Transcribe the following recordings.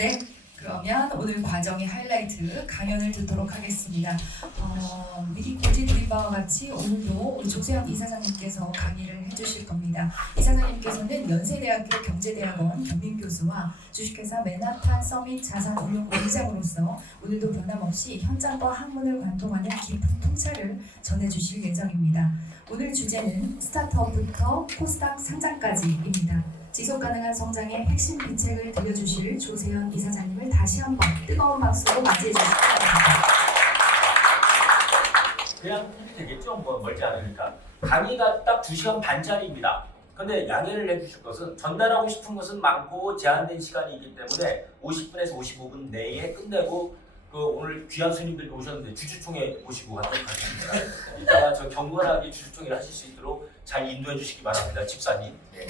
네, 그러면 오늘 과정의 하이라이트 강연을 듣도록 하겠습니다. 미리 고지 드린 바와 같이 오늘도 우리 조세현 이사장님께서 강의를 해주실 겁니다. 이사장님께서는 연세대학교 경제대학원 겸임교수와 주식회사 맨하탄 서밋 자산운용부 의장으로서 오늘도 변함없이 현장과 학문을 관통하는 깊은 통찰을 전해주실 예정입니다. 오늘 주제는 스타트업부터 코스닥 상장까지입니다. 지속가능한 성장의 핵심 비책을 들려주실 조세현 이사장님을 다시 한번 뜨거운 박수로 맞이해 주시기 바랍니다. 그냥 해도 되겠죠? 뭐 멀지 않으니까. 강의가 딱 2시간 반짜리입니다. 근데 양해를 해주실 것은 전달하고 싶은 것은 많고 제한된 시간이기 때문에 50분에서 55분 내에 끝내고 오늘 귀한 손님들이 오셨는데 주주총회 모시고 가도록 하겠습니다. 이따가 저 경건하게 주주총회를 하실 수 있도록 잘 인도해 주시기 바랍니다. 집사님. 네.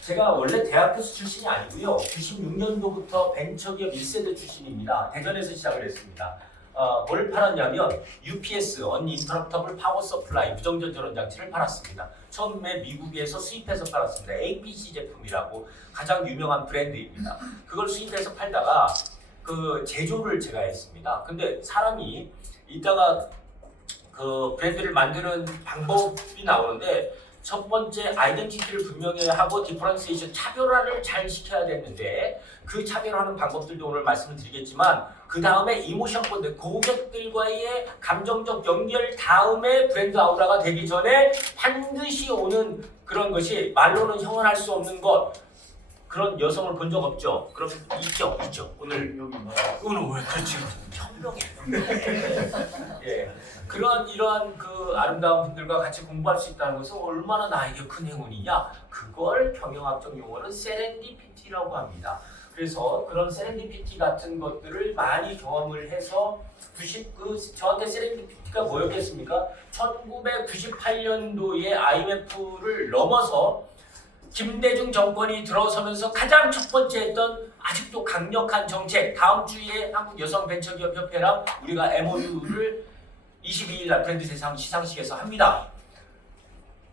제가 원래 대학 교수 출신이 아니고요. 96년도부터 벤처기업 1세대 출신입니다. 대전에서 시작을 했습니다. 뭘 팔았냐면 UPS, 언인터럽터블 파워 서플라이 무정전 전원 장치를 팔았습니다. 처음에 미국에서 수입해서 팔았습니다. APC 제품이라고 가장 유명한 브랜드입니다. 그걸 수입해서 팔다가 그 제조를 제가 했습니다. 근데 사람이 이따가 그 브랜드를 만드는 방법이 나오는데 첫 번째 아이덴티티를 분명히 하고 디퍼런시에이션 차별화를 잘 시켜야 되는데 그 차별화하는 방법들도 오늘 말씀을 드리겠지만 그 다음에 이모션 콘텐츠 고객들과의 감정적 연결 다음에 브랜드 아우라가 되기 전에 반드시 오는 그런 것이 말로는 형언할 수 없는 것 그런 여성을 본 적 없죠? 그럼 있죠. 오늘 여기 오늘 왜 그렇지? 현명해. 예. 이러한 그 아름다운 분들과 같이 공부할 수 있다는 것은 얼마나 나에게 큰 행운이냐? 그걸 경영학적 용어는 세렌디피티라고 합니다. 그래서 그런 세렌디피티 같은 것들을 많이 경험을 해서 저한테 세렌디피티가 뭐였겠습니까? 1998년도에 IMF를 넘어서 김대중 정권이 들어서면서 가장 첫 번째 했던 아직도 강력한 정책 다음 주에 한국여성벤처기업협회랑 우리가 MOU를 22일 날 브랜드 세상 시상식에서 합니다.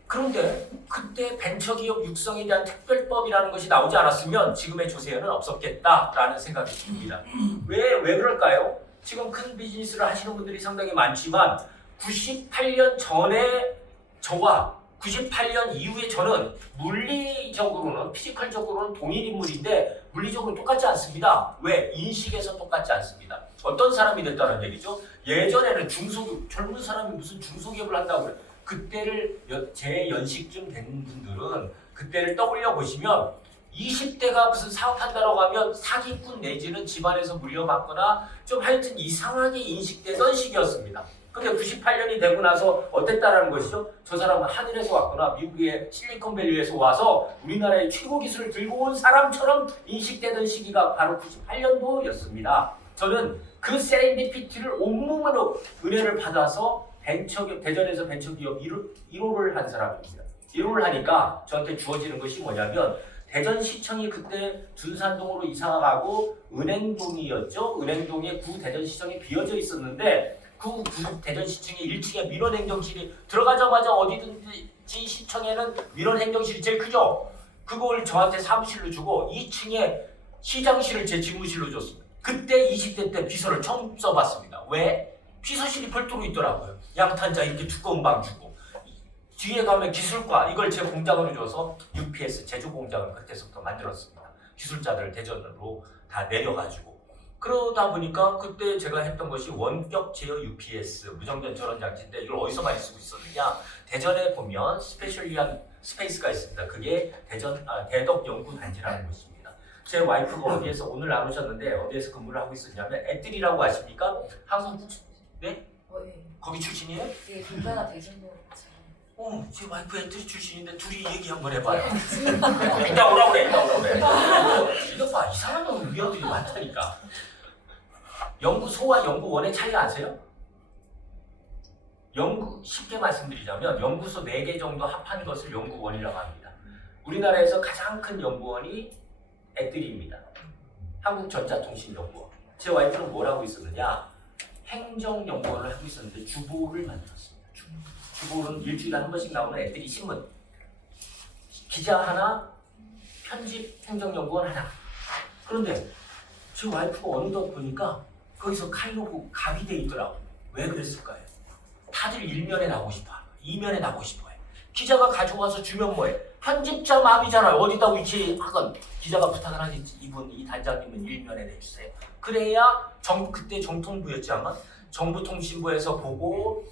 그런데 그때 벤처기업 육성에 대한 특별법이라는 것이 나오지 않았으면 지금의 조세현은 없었겠다라는 생각이 듭니다. 왜 그럴까요? 지금 큰 비즈니스를 하시는 분들이 상당히 많지만 98년 전에 저와 98년 이후에 저는 물리적으로는 피지컬적으로는 동일 인물인데 물리적으로 똑같지 않습니다. 왜? 인식에서 똑같지 않습니다. 어떤 사람이 됐다는 얘기죠? 예전에는 중소기업, 젊은 사람이 무슨 중소기업을 한다고 그래요. 그때를 제 연식쯤 된 분들은 그때를 떠올려 보시면 20대가 무슨 사업한다고 하면 사기꾼 내지는 집안에서 물려받거나 좀 하여튼 이상하게 인식되던 시기였습니다. 근데 98년이 되고 나서 어땠다라는 것이죠? 저 사람은 하늘에서 왔거나 미국의 실리콘밸리에서 와서 우리나라의 최고 기술을 들고 온 사람처럼 인식되던 시기가 바로 98년도였습니다. 저는 그 세렌디피티를 온몸으로 은혜를 받아서 대전에서 벤처기업 1호를 한 사람입니다. 1호를 하니까 저한테 주어지는 것이 뭐냐면 대전시청이 그때 둔산동으로 이사가고 은행동이었죠. 은행동에 구 대전시청이 비어져 있었는데 그 대전시청의 1층에 민원행정실이 들어가자마자 어디든지 시청에는 민원행정실이 제일 크죠. 그걸 저한테 사무실로 주고 2층에 시장실을 제 집무실로 줬습니다. 그때 20대 때 비서를 처음 써봤습니다. 왜? 비서실이 별도로 있더라고요. 양탄자 이렇게 두꺼운 방 주고 뒤에 가면 기술과 이걸 제 공장으로 줘서 UPS 제조 공장을 그때서부터 만들었습니다. 기술자들을 대전으로 다 내려가지고 그러다 보니까 그때 제가 했던 것이 원격 제어 UPS 무정전 전원 장치인데 이걸 어디서 많이 쓰고 있었느냐? 대전에 보면 스페셜리한 스페이스가 있습니다. 그게 대덕 연구 단지라는 곳입니다. 제 와이프가 어디에서 오늘 안 오셨는데 어디에서 근무를 하고 있었냐면 애들이라고 아십니까? 한국 네? 네. 거기 출신이에요? 네, 동자가 대전으로 가서. 제 와이프 애들이 출신인데 둘이 얘기 한번 해봐요. 이따 오라고 그래. 이거 봐, 이상한 놈 위원들이 많다니까. 연구소와 연구원의 차이 아세요? 쉽게 말씀드리자면 연구소 4개 정도 합한 것을 연구원이라고 합니다. 우리나라에서 가장 큰 연구원이 애들입니다. 한국전자통신연구원. 제 와이프는 뭘 하고 있었느냐? 행정연구원을 하고 있었는데 주보를 만들었습니다. 주보는 일주일에 한 번씩 나오는 애들이 신문. 기자 하나, 편집 행정연구원 하나. 그런데 제 와이프가 어느덧 보니까 거기서 칼로그 갑이 돼 있더라고. 왜 그랬을까요? 다들 1면에 나오고 싶어. 2면에 나오고 싶어해. 기자가 가져와서 주면 뭐해? 편집자 마비잖아요. 어디다 위치하건 기자가 부탁을 하겠지. 이 단장님은 1면에 내주세요. 그래야 그때 정통부였지 아마? 정부통신부에서 보고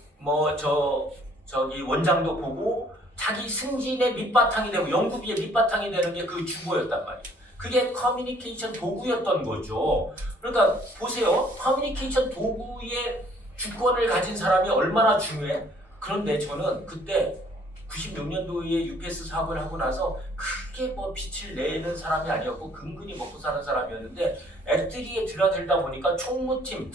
저기 원장도 보고 자기 승진의 밑바탕이 되고 연구비의 밑바탕이 되는 게 그 주고였단 말이에요. 그게 커뮤니케이션 도구였던 거죠. 그러니까 보세요. 커뮤니케이션 도구의 주권을 가진 사람이 얼마나 중요해? 그런데 저는 그때 96년도에 UPS 사업을 하고 나서 크게 빛을 내는 사람이 아니었고 근근히 먹고 사는 사람이었는데 애들이 드나들다 보니까 총무팀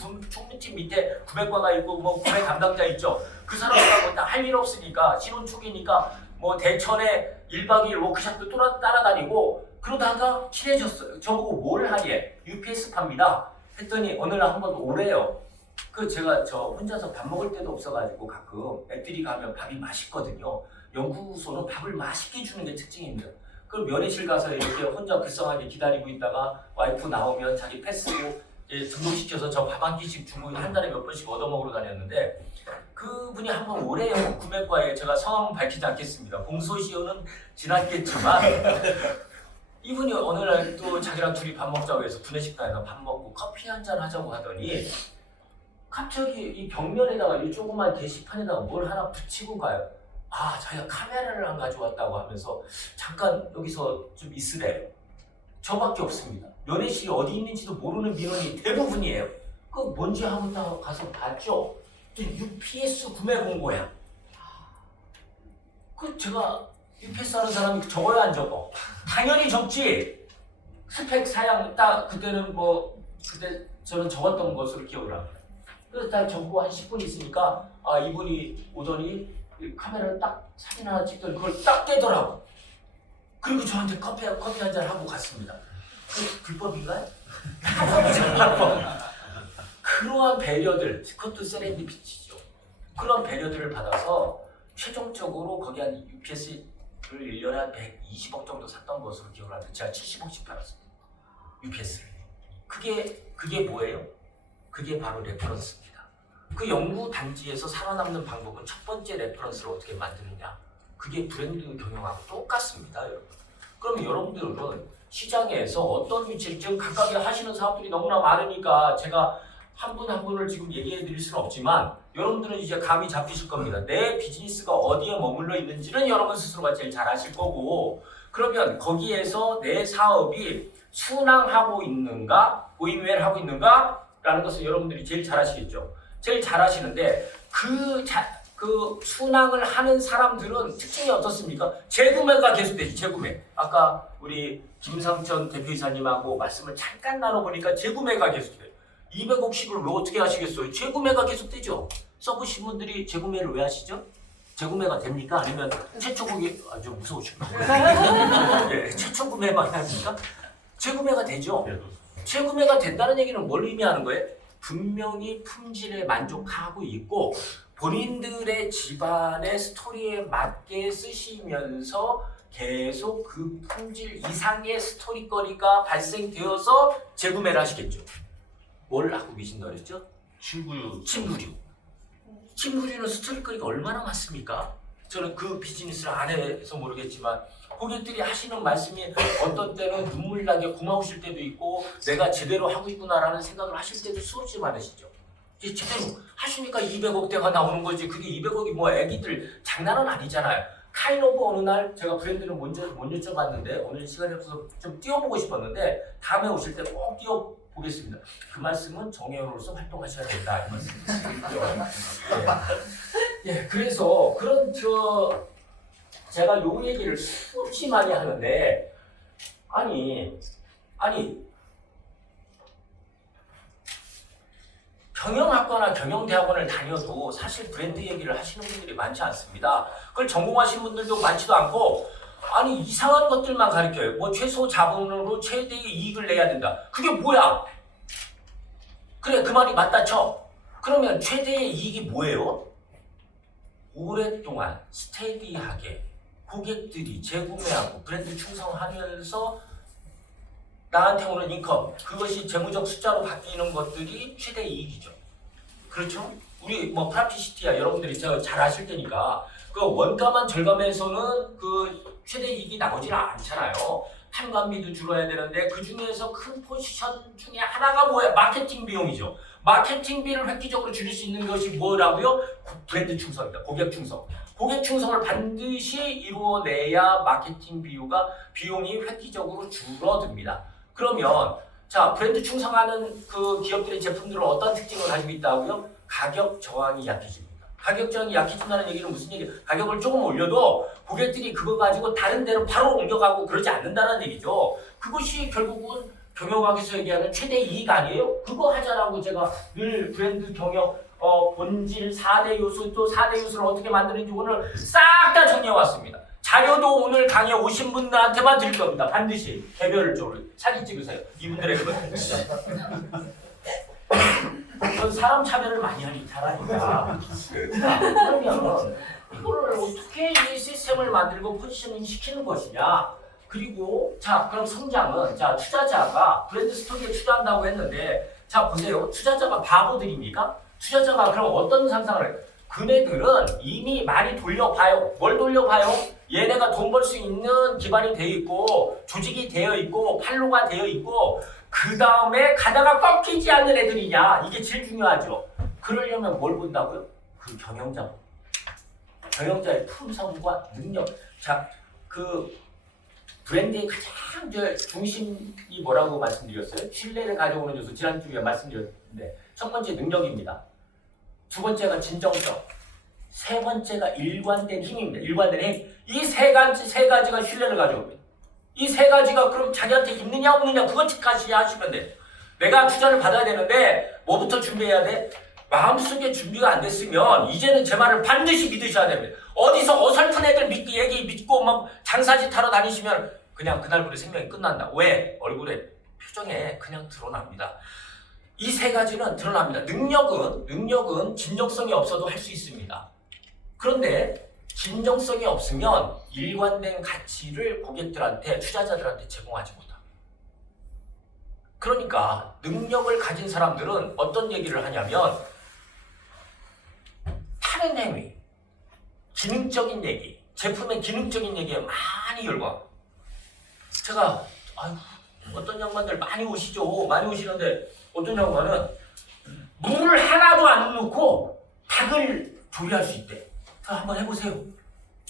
밑에 900과가 있고 900 담당자 있죠. 그 사람들하고 다 할 일 없으니까 신혼 초기니까 대천에 1박 2일 워크숍도 따라다니고 그러다가 친해졌어요. 저보고 뭘 하게? UPS 팝니다. 했더니 어느 날 한번 오래요. 제가 혼자서 밥 먹을 때도 없어가지고 가끔 애들이 가면 밥이 맛있거든요. 연구소는 밥을 맛있게 주는 게 특징입니다. 그럼 면회실 가서 이렇게 혼자 불쌍하게 기다리고 있다가 와이프 나오면 자기 패스고 등록시켜서 저 밥 한 끼씩 주고 한 달에 몇 번씩 얻어먹으러 다녔는데 그분이 한번 오래요. 구매과에 제가 성함은 밝히지 않겠습니다. 공소시효는 지났겠지만 이분이 어느 날 또 자기랑 둘이 밥 먹자고 해서 구내식당에서 밥 먹고 커피 한잔 하자고 하더니 갑자기 이 벽면에다가 이 조그만 게시판에다가 뭘 하나 붙이고 가요. 자기가 카메라를 안 가져왔다고 하면서 잠깐 여기서 좀 있으래요. 저밖에 없습니다. 면회실이 어디 있는지도 모르는 민원이 대부분이에요. 뭔지 하고 딱 가서 봤죠. UPS 구매 공고야. 제가 UPS 하는 사람이 적어야 안 적어? 당연히 적지. 스펙 사양 딱 그때는 그때 저는 적었던 것으로 기억을 합니다. 그래서 딱 적고 한 10분 있으니까 이분이 오더니 카메라를 딱 사진 하나 찍더니 그걸 딱 떼더라고. 그리고 저한테 커피 한 잔 하고 갔습니다. 불법인가요? 그러한 배려들, 그것도 세렌디피티죠. 그런 배려들을 받아서 최종적으로 거기 한 UPS를 1년에 한 120억 정도 샀던 것으로 기억을 하는데 제가 70억씩 팔았습니다. UPS를. 그게 뭐예요? 그게 바로 레퍼런스입니다. 그 연구 단지에서 살아남는 방법은 첫 번째 레퍼런스를 어떻게 만드느냐. 그게 브랜드 경영하고 똑같습니다, 여러분. 그럼 여러분들은 시장에서 어떤 위치를 지금 각각의 하시는 사업들이 너무나 많으니까 제가 한 분 한 분을 지금 얘기해 드릴 수는 없지만 여러분들은 이제 감이 잡히실 겁니다. 내 비즈니스가 어디에 머물러 있는지는 여러분 스스로가 제일 잘 아실 거고 그러면 거기에서 내 사업이 순항하고 있는가 고인회를 하고 있는가 라는 것을 여러분들이 제일 잘 아시겠죠. 제일 잘 아시는데 그 순항을 하는 사람들은 특징이 어떻습니까? 재구매가 계속되지. 재구매. 아까 우리 김상천 대표이사님하고 말씀을 잠깐 나눠보니까 재구매가 계속돼요. 200억씩을 왜 어떻게 하시겠어요? 재구매가 계속되죠. 써보신 분들이 재구매를 왜 하시죠? 재구매가 됩니까? 아니면 최초 구매 좀 무서우십니까? 네, 최초 구매만 합니까? 재구매가 되죠. 재구매가 된다는 얘기는 뭘 의미하는 거예요? 분명히 품질에 만족하고 있고 본인들의 집안의 스토리에 맞게 쓰시면서 계속 그 품질 이상의 스토리거리가 발생되어서 재구매를 하시겠죠. 뭘 하고 계신다 그랬죠? 친구류. 침구류는 스토리거리가 얼마나 많습니까? 저는 그 비즈니스를 안 해서 모르겠지만 고객들이 하시는 말씀이 어떤 때는 눈물 나게 고마우실 때도 있고 내가 제대로 하고 있구나라는 생각을 하실 때도 수없이 많으시죠. 이게 제대로 하시니까 200억대가 나오는 거지. 그게 200억이 애기들 장난은 아니잖아요. 카이로브 어느 날 제가 브랜드를 못 여쭤봤는데 오늘 시간이 없어서 좀 띄워보고 싶었는데 다음에 오실 때 꼭 띄워보겠습니다. 그 말씀은 정혜원으로서 활동하셔야 된다 이 말씀이시죠. 예, 그래서 그런 제가 요 얘기를 수없이 많이 하는데 아니 경영학과나 경영대학원을 다녀도 사실 브랜드 얘기를 하시는 분들이 많지 않습니다. 그걸 전공하신 분들도 많지도 않고 이상한 것들만 가르쳐요. 최소 자본으로 최대의 이익을 내야 된다. 그게 뭐야? 그래 그 말이 맞다 쳐. 그러면 최대의 이익이 뭐예요? 오랫동안 스테디하게 고객들이 재구매하고 브랜드 충성하면서 나한테 오는 인컴, 그것이 재무적 숫자로 바뀌는 것들이 최대 이익이죠. 그렇죠? 우리 뭐 프라피시티야 여러분들이 잘 아실 테니까 그 원가만 절감해서는 그 최대 이익이 나오질 않잖아요. 판관비도 줄어야 되는데 그 중에서 큰 포지션 중에 하나가 뭐야? 마케팅 비용이죠. 마케팅비를 획기적으로 줄일 수 있는 것이 뭐라고요? 브랜드 충성입니다. 고객 충성. 고객 충성을 반드시 이루어내야 마케팅 비용이 획기적으로 줄어듭니다. 그러면 자 브랜드 충성하는 그 기업들의 제품들은 어떤 특징을 가지고 있다고요? 가격 저항이 약해집니다. 가격 저항이 약해진다는 얘기는 무슨 얘기예요? 가격을 조금 올려도 고객들이 그거 가지고 다른 데로 바로 옮겨가고 그러지 않는다는 얘기죠. 그것이 결국은 경영학에서 얘기하는 최대 이익 아니에요? 그거 하자라고 제가 늘 브랜드 경영 본질 4대 요소 또 4대 요소를 어떻게 만드는지 오늘 싹 다 정리해왔습니다. 자료도 오늘 강의 오신 분들한테만 드릴 겁니다. 반드시 개별적으로 사진 찍으세요. 이분들에게만. 전 사람 차별을 많이 하니 잘하니까. 그러면 이거를 어떻게 이 시스템을 만들고 포지셔닝 시키는 것이냐? 그리고 자 그럼 성장은 자 투자자가 브랜드 스토리에 투자한다고 했는데 자 보세요. 투자자가 바보들입니까? 투자자가 그럼 어떤 상상을 해요? 그네들은 이미 많이 돌려봐요. 뭘 돌려봐요? 얘네가 돈 벌 수 있는 기반이 되어 있고 조직이 되어 있고 팔로가 되어 있고 그 다음에 가다가 꺾이지 않는 애들이냐 이게 제일 중요하죠. 그러려면 뭘 본다고요? 그 경영자의 품성과 능력. 자, 그 브랜드의 가장 중심이 뭐라고 말씀드렸어요? 신뢰를 가져오는 요소 지난주에 말씀드렸는데 첫 번째 능력입니다. 두 번째가 진정성. 세 번째가 일관된 힘입니다. 일관된 힘. 이 세 가지가 신뢰를 가져옵니다. 이 세 가지가 그럼 자기한테 있느냐 없느냐 그거 체크하시 하시면 돼요. 내가 투자를 받아야 되는데 뭐부터 준비해야 돼? 마음속에 준비가 안 됐으면 이제는 제 말을 반드시 믿으셔야 됩니다. 어디서 어설픈 애들 얘기 믿고 막 장사짓 하러 다니시면 그냥 그날부터 생명이 끝난다. 왜? 얼굴에 표정에 그냥 드러납니다. 이 세 가지는 드러납니다. 능력은 진정성이 없어도 할 수 있습니다. 그런데 진정성이 없으면 일관된 가치를 고객들한테, 투자자들한테 제공하지 못합니다. 그러니까 능력을 가진 사람들은 어떤 얘기를 하냐면 타는 행위, 기능적인 얘기, 제품의 기능적인 얘기에 많이 열광합니다. 제가 어떤 양반들 많이 오시죠. 많이 오시는데 어떤 양반은 물을 하나도 안 넣고 닭을 조리할 수 있대. 한번 해보세요.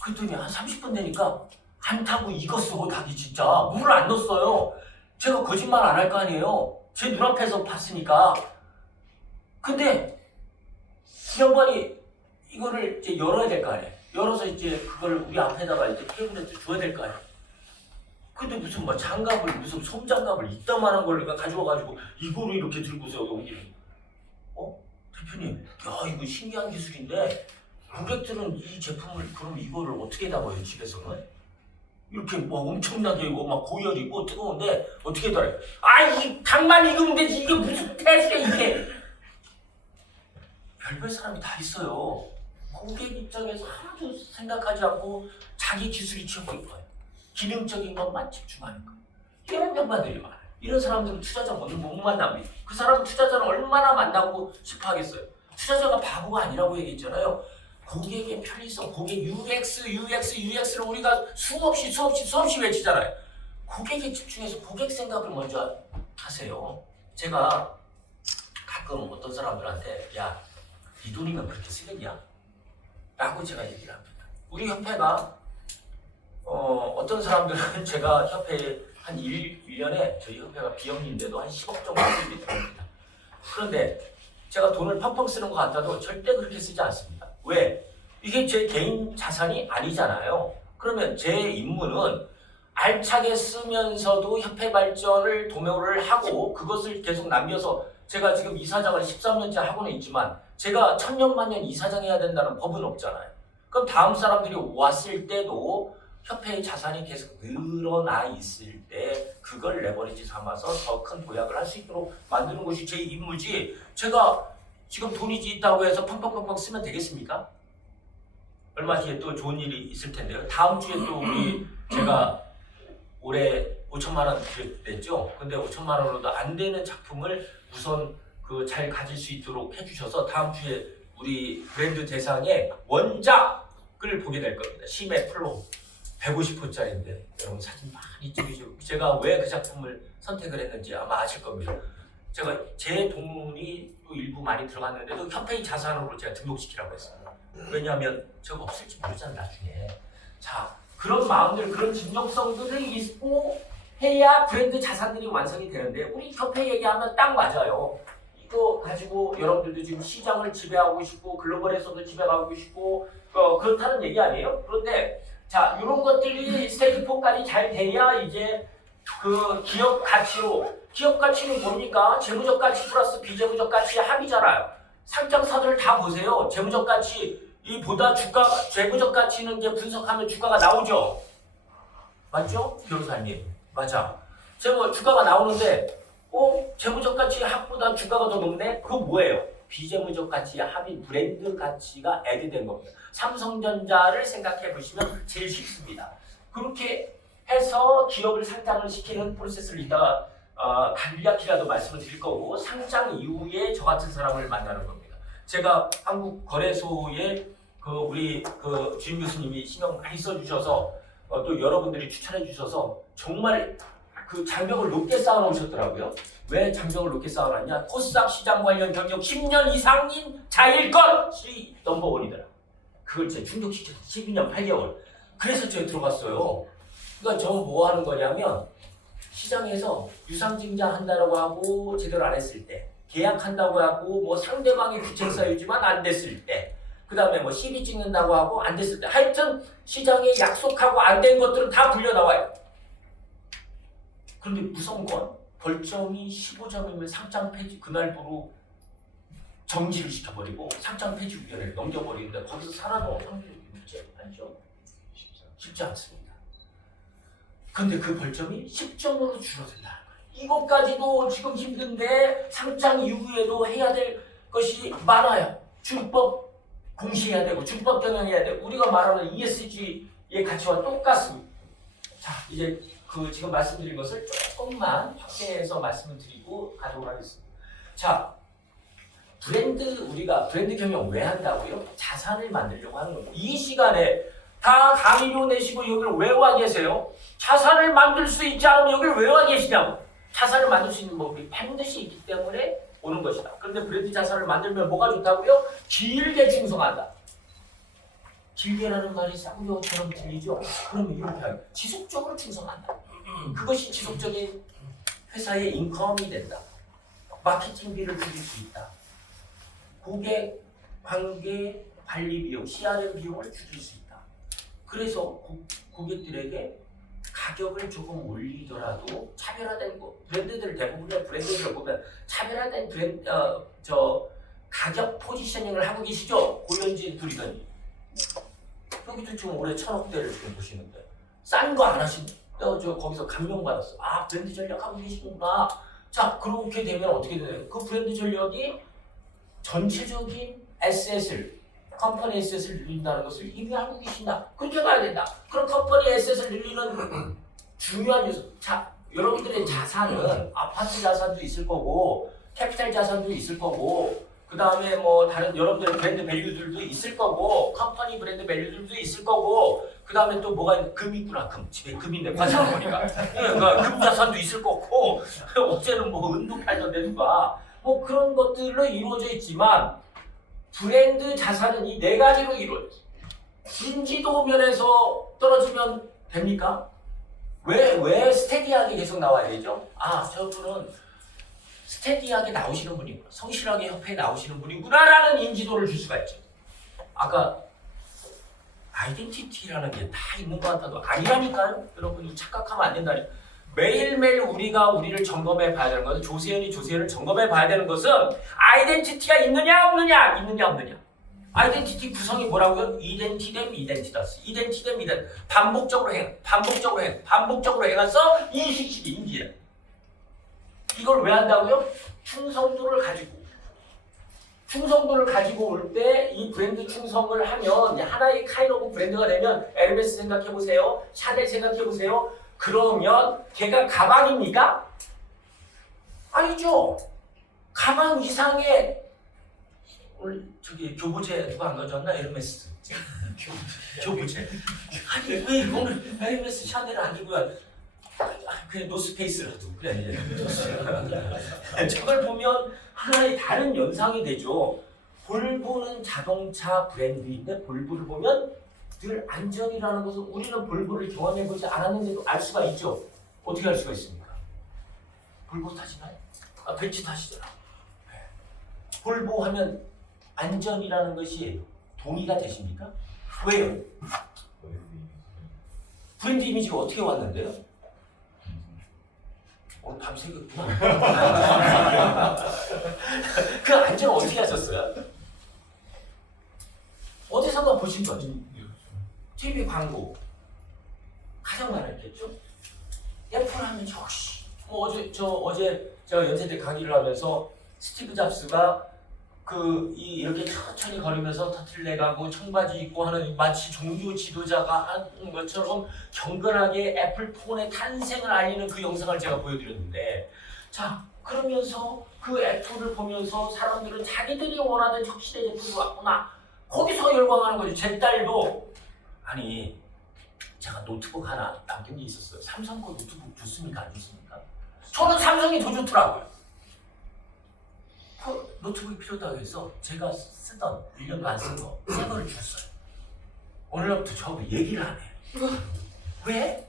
그랬더니 한 30분 되니까 안 타고 익었어. 닭이 진짜 물을 안 넣었어요. 제가 거짓말 안 할 거 아니에요. 제 눈앞에서 봤으니까. 근데 이 양반이 이거를 이제 열어야 될 거 아니에요. 열어서 이제 그걸 우리 앞에다가 이제 테이블에 줘야 될 거 아니에요. 근데 무슨 뭐 장갑을 무슨 솜장갑을 이따만한 걸 가져와가지고 이거를 이렇게 들고서 여기 대표님, 야 이거 신기한 기술인데 고객들은 이 제품을 그럼 이거를 어떻게 담아요 집에서는? 이렇게 뭐 엄청나게 막 고열이고 뜨거운데 어떻게 달아요? 이 닭만 익으면 되지 이게 무슨 테스트야 이게? 별별 사람이 다 있어요. 고객 입장에서 하나도 생각하지 않고 자기 기술이 최고인 거예요. 기능적인 것만 집중하는 거. 이런 양반들이 많아요. 이런 사람들은 투자자 못 만납니다. 그 사람은 투자자를 얼마나 만나고 싶어 하겠어요. 투자자가 바보가 아니라고 얘기했잖아요. 고객의 편의성, 고객 UX를 우리가 수없이 외치잖아요. 고객에 집중해서 고객 생각을 먼저 하세요. 제가 가끔 어떤 사람들한테 야, 네 돈이면 그렇게 쓰겠냐? 라고 제가 얘기를 합니다. 우리 협회가 어떤 사람들은 제가 협회에 한 1년에 저희 협회가 비영리인데도 한 10억 정도 수입이 들어옵니다. 그런데 제가 돈을 펑펑 쓰는 것 같아도 절대 그렇게 쓰지 않습니다. 왜? 이게 제 개인 자산이 아니잖아요. 그러면 제 임무는 알차게 쓰면서도 협회 발전을 도모를 하고 그것을 계속 남겨서 제가 지금 이사장을 13년째 하고는 있지만 제가 천년만년 이사장해야 된다는 법은 없잖아요. 그럼 다음 사람들이 왔을 때도 협회의 자산이 계속 늘어나 있을 때 그걸 레버리지 삼아서 더 큰 도약을 할 수 있도록 만드는 것이 제 임무지 제가 지금 돈이 있다고 해서 펑펑펑펑 쓰면 되겠습니까? 얼마 뒤에 또 좋은 일이 있을 텐데요. 다음 주에 또 제가 올해 5천만 원 드렸죠. 근데 5천만 원으로도 안 되는 작품을 우선 잘 가질 수 있도록 해주셔서 다음 주에 우리 브랜드 대상의 원작을 보게 될 겁니다. 심해 플로 150호짜리인데 여러분 사진 많이 찍으시고 제가 왜 그 작품을 선택을 했는지 아마 아실 겁니다. 제가 제 돈이 일부 많이 들어갔는데도 협회의 자산으로 제가 등록시키라고 했습니다. 왜냐하면 저거 없을지 모르잖아 나중에. 자, 그런 마음들, 그런 진정성들을 있고 해야 브랜드 자산들이 완성이 되는데 우리 협회 얘기하면 딱 맞아요. 이거 가지고 여러분들도 지금 시장을 지배하고 싶고 글로벌에서도 지배하고 싶고 그렇다는 얘기 아니에요? 그런데 자, 이런 것들이 스테이지 4까지 잘 돼야 이제 그 기업 가치는 뭡니까? 재무적 가치 플러스 비재무적 가치의 합이잖아요. 상장사들을 다 보세요. 재무적 가치 이보다 재무적 가치는 이제 분석하면 주가가 나오죠. 맞죠? 변호사님. 맞아. 주가가 나오는데 재무적 가치의 합보다 주가가 더 높네? 그거 뭐예요? 비재무적 가치의 합이 브랜드 가치가 애드된 겁니다. 삼성전자를 생각해 보시면 제일 쉽습니다. 그렇게 해서 기업을 상장을 시키는 프로세스를 이따가 간략히라도 말씀을 드릴 거고 상장 이후에 저 같은 사람을 만나는 겁니다. 제가 한국거래소에 우리 주임 교수님이 신경 많이 써주셔서 또 여러분들이 추천해 주셔서 정말 그 장벽을 높게 쌓아놓으셨더라고요. 왜 장벽을 높게 쌓아놨냐? 코스닥 시장 관련 경력 10년 이상인 자일권 수익 넘버원이더라. 그걸 제가 충족시켜서 12년 8개월. 그래서 제가 들어갔어요. 그러니까 저 뭐 하는 거냐면 시장에서 유상증자 한다고 하고 제대로 안 했을 때, 계약한다고 하고 뭐 상대방이 구책사유지만 안 됐을 때, 그 다음에 뭐 시비 찍는다고 하고 안 됐을 때, 하여튼 시장에 약속하고 안 된 것들은 다 불려 나와요. 그런데 무서운 건 벌점이 15점이면 상장 폐지 그날부로 정지를 시켜버리고 상장 폐지 의견을 넘겨버리는데 거기서 살아남을 확률이 문제 아니죠? 쉽지 않습니다. 근데 그 벌점이 10점으로 줄어든다는 거예요. 이것까지도 지금 힘든데 상장 이후에도 해야 될 것이 많아요. 준법 공시해야 되고 준법 경영해야 되고 우리가 말하는 ESG의 가치와 똑같습니다. 자, 이제 지금 말씀드린 것을 조금만 확대해서 말씀을 드리고 가도록 하겠습니다. 자, 우리가 브랜드 경영 왜 한다고요? 자산을 만들려고 하는 거예요. 이 시간에 다 강의료 내시고 여기를 왜 와 계세요? 자산을 만들 수 있지 않으면 여기를 왜 와 계시냐고. 자산을 만들 수 있는 법이 반드시 있기 때문에 오는 것이다. 그런데 브랜드 자산을 만들면 뭐가 좋다고요? 길게 충성한다. 길게라는 말이 쌍욕처럼 들리죠? 그러면 이렇게 하요. 지속적으로 충성한다. 그것이 지속적인 회사의 인컴이 된다. 마케팅비를 줄일 수 있다. 고객, 관계, 관리 비용, CRM 비용을 줄일 수 있다. 그래서 고객들에게 가격을 조금 올리더라도 차별화된 대부분의 브랜드들을 보면 차별화된 가격 포지셔닝을 하고 계시죠? 고연진 둘이더니 여기도 지금 올해 1,000억대를 지금 보시는데 싼 거 안 하시면 거기서 감명받았어. 아, 브랜드 전략 하고 계시구나. 자, 그렇게 되면 어떻게 되나요? 그 브랜드 전략이 전체적인 컴퍼니 에셋을 늘린다는 것을 이미 알고 계신다. 그렇게 가야 된다. 그럼 컴퍼니 에셋을 늘리는 중요한 요소. 자, 여러분들의 자산은 아파트 자산도 있을 거고 캐피탈 자산도 있을 거고 그 다음에 뭐 다른 여러분들의 브랜드 밸류들도 있을 거고 컴퍼니 브랜드 밸류들도 있을 거고 그 다음에 또 뭐가 있는 금 있구나. 집에 금 있네. 화장 보니까 금 자산도 있을 거고 어제는 뭐 은도 팔던데 누가 뭐 그런 것들로 이루어져 있지만 브랜드 자산은 이 네 가지로 이루어져. 인지도 면에서 떨어지면 됩니까? 왜 스테디하게 계속 나와야 되죠? 아, 저분은 스테디하게 나오시는 분이구나. 성실하게 협회에 나오시는 분이구나라는 인지도를 줄 수가 있죠. 아까 아이덴티티라는 게 다 있는 것 같아도 아니라니까요. 여러분이 착각하면 안 된다니. 매일매일 우리가 우리를 점검해 봐야 되는 것은 조세현을 점검해 봐야 되는 것은 아이덴티티가 있느냐 없느냐 아이덴티티 구성이 뭐라고요? 이덴티뎀 이덴티다스 반복적으로 해가서 인식시키 인지해. 이걸 왜 한다고요? 충성도를 가지고 충성도를 가지고 올 때 이 브랜드 충성을 하면 하나의 카인 오브 브랜드가 되면 에르메스 생각해 보세요. 샤넬 생각해 보세요. 그러면 걔가 가방입니까? 아니죠. 가방 이상의 오늘 저기 교보제 누가 안 가져왔나? 에르메스 교보제. 아니 왜 이거는 에르메스 샤넬을 안 들고 가? 그냥 노스페이스라도 그래. 저걸 보면 하나의 다른 연상이 되죠. 볼보는 자동차 브랜드인데 볼보를 보면 늘 안전이라는 것을 우리는 볼보를 경험해보지 않았는데도 알 수가 있죠. 어떻게 알 수가 있습니까? 볼보 타시나요? 벤츠 타시잖아. 볼보 하면 안전이라는 것이 동의가 되십니까? 왜요? 브랜드 이미지가 어떻게 왔는데요? 오늘 밤새겠구나. 그 안전을 어떻게 하셨어요? 어디선가 보신 거죠? TV 광고 가장 많았겠죠? 애플 하면 역시 어제 제가 연세대 강의를 하면서 스티브 잡스가 이렇게 천천히 걸으면서 터틀 내가고 청바지 입고 하는 마치 종교 지도자가 하는 것처럼 경건하게 애플 폰의 탄생을 알리는 그 영상을 제가 보여드렸는데, 자 그러면서 그 애플을 보면서 사람들은 자기들이 원하는 혁신의 제품이 왔구나 거기서 열광하는 거죠. 제 딸도 아니 제가 노트북 하나 남긴 게 있었어요. 삼성 거 노트북 좋습니까 안 좋습니까? 저는 삼성이 더 좋더라고요. 노트북이 필요하다고 해서 제가 쓰던 1년도 안 쓴 거 새 거를 줬어요. 오늘부터 저하고 얘기를 안 해요. 왜?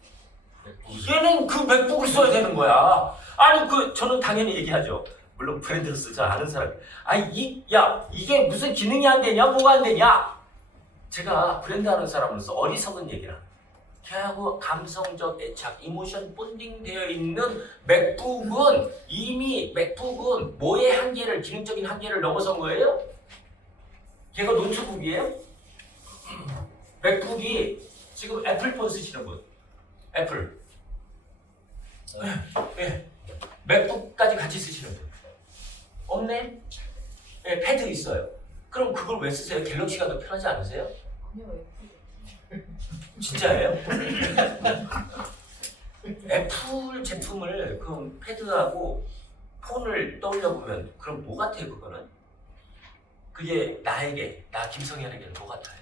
얘는 그 맥북을 써야 되는 거야. 아니 저는 당연히 얘기하죠. 물론 브랜드를 쓰지 않은 사람. 아니 이게 무슨 기능이 안 되냐 뭐가 안 되냐. 제가 브랜드 하는 사람으로서 어리석은 얘기를 합니다. 걔하고 감성적 애착, 이모션 본딩 되어 있는 맥북은 이미 맥북은 뭐의 한계를, 기능적인 한계를 넘어선 거예요? 걔가 노트북이에요? 맥북이 지금 애플폰 쓰시는 분, 애플. 네. 맥북까지 같이 쓰시는 분. 없네? 네, 패드 있어요. 그럼 그걸 왜 쓰세요? 갤럭시가 더 편하지 않으세요? 아니요, 진짜예요? 애플 제품을 그럼 패드하고 폰을 떠올려 보면 그럼 뭐 같아요 그거는? 그게 나 김성현에게는 뭐 같아요?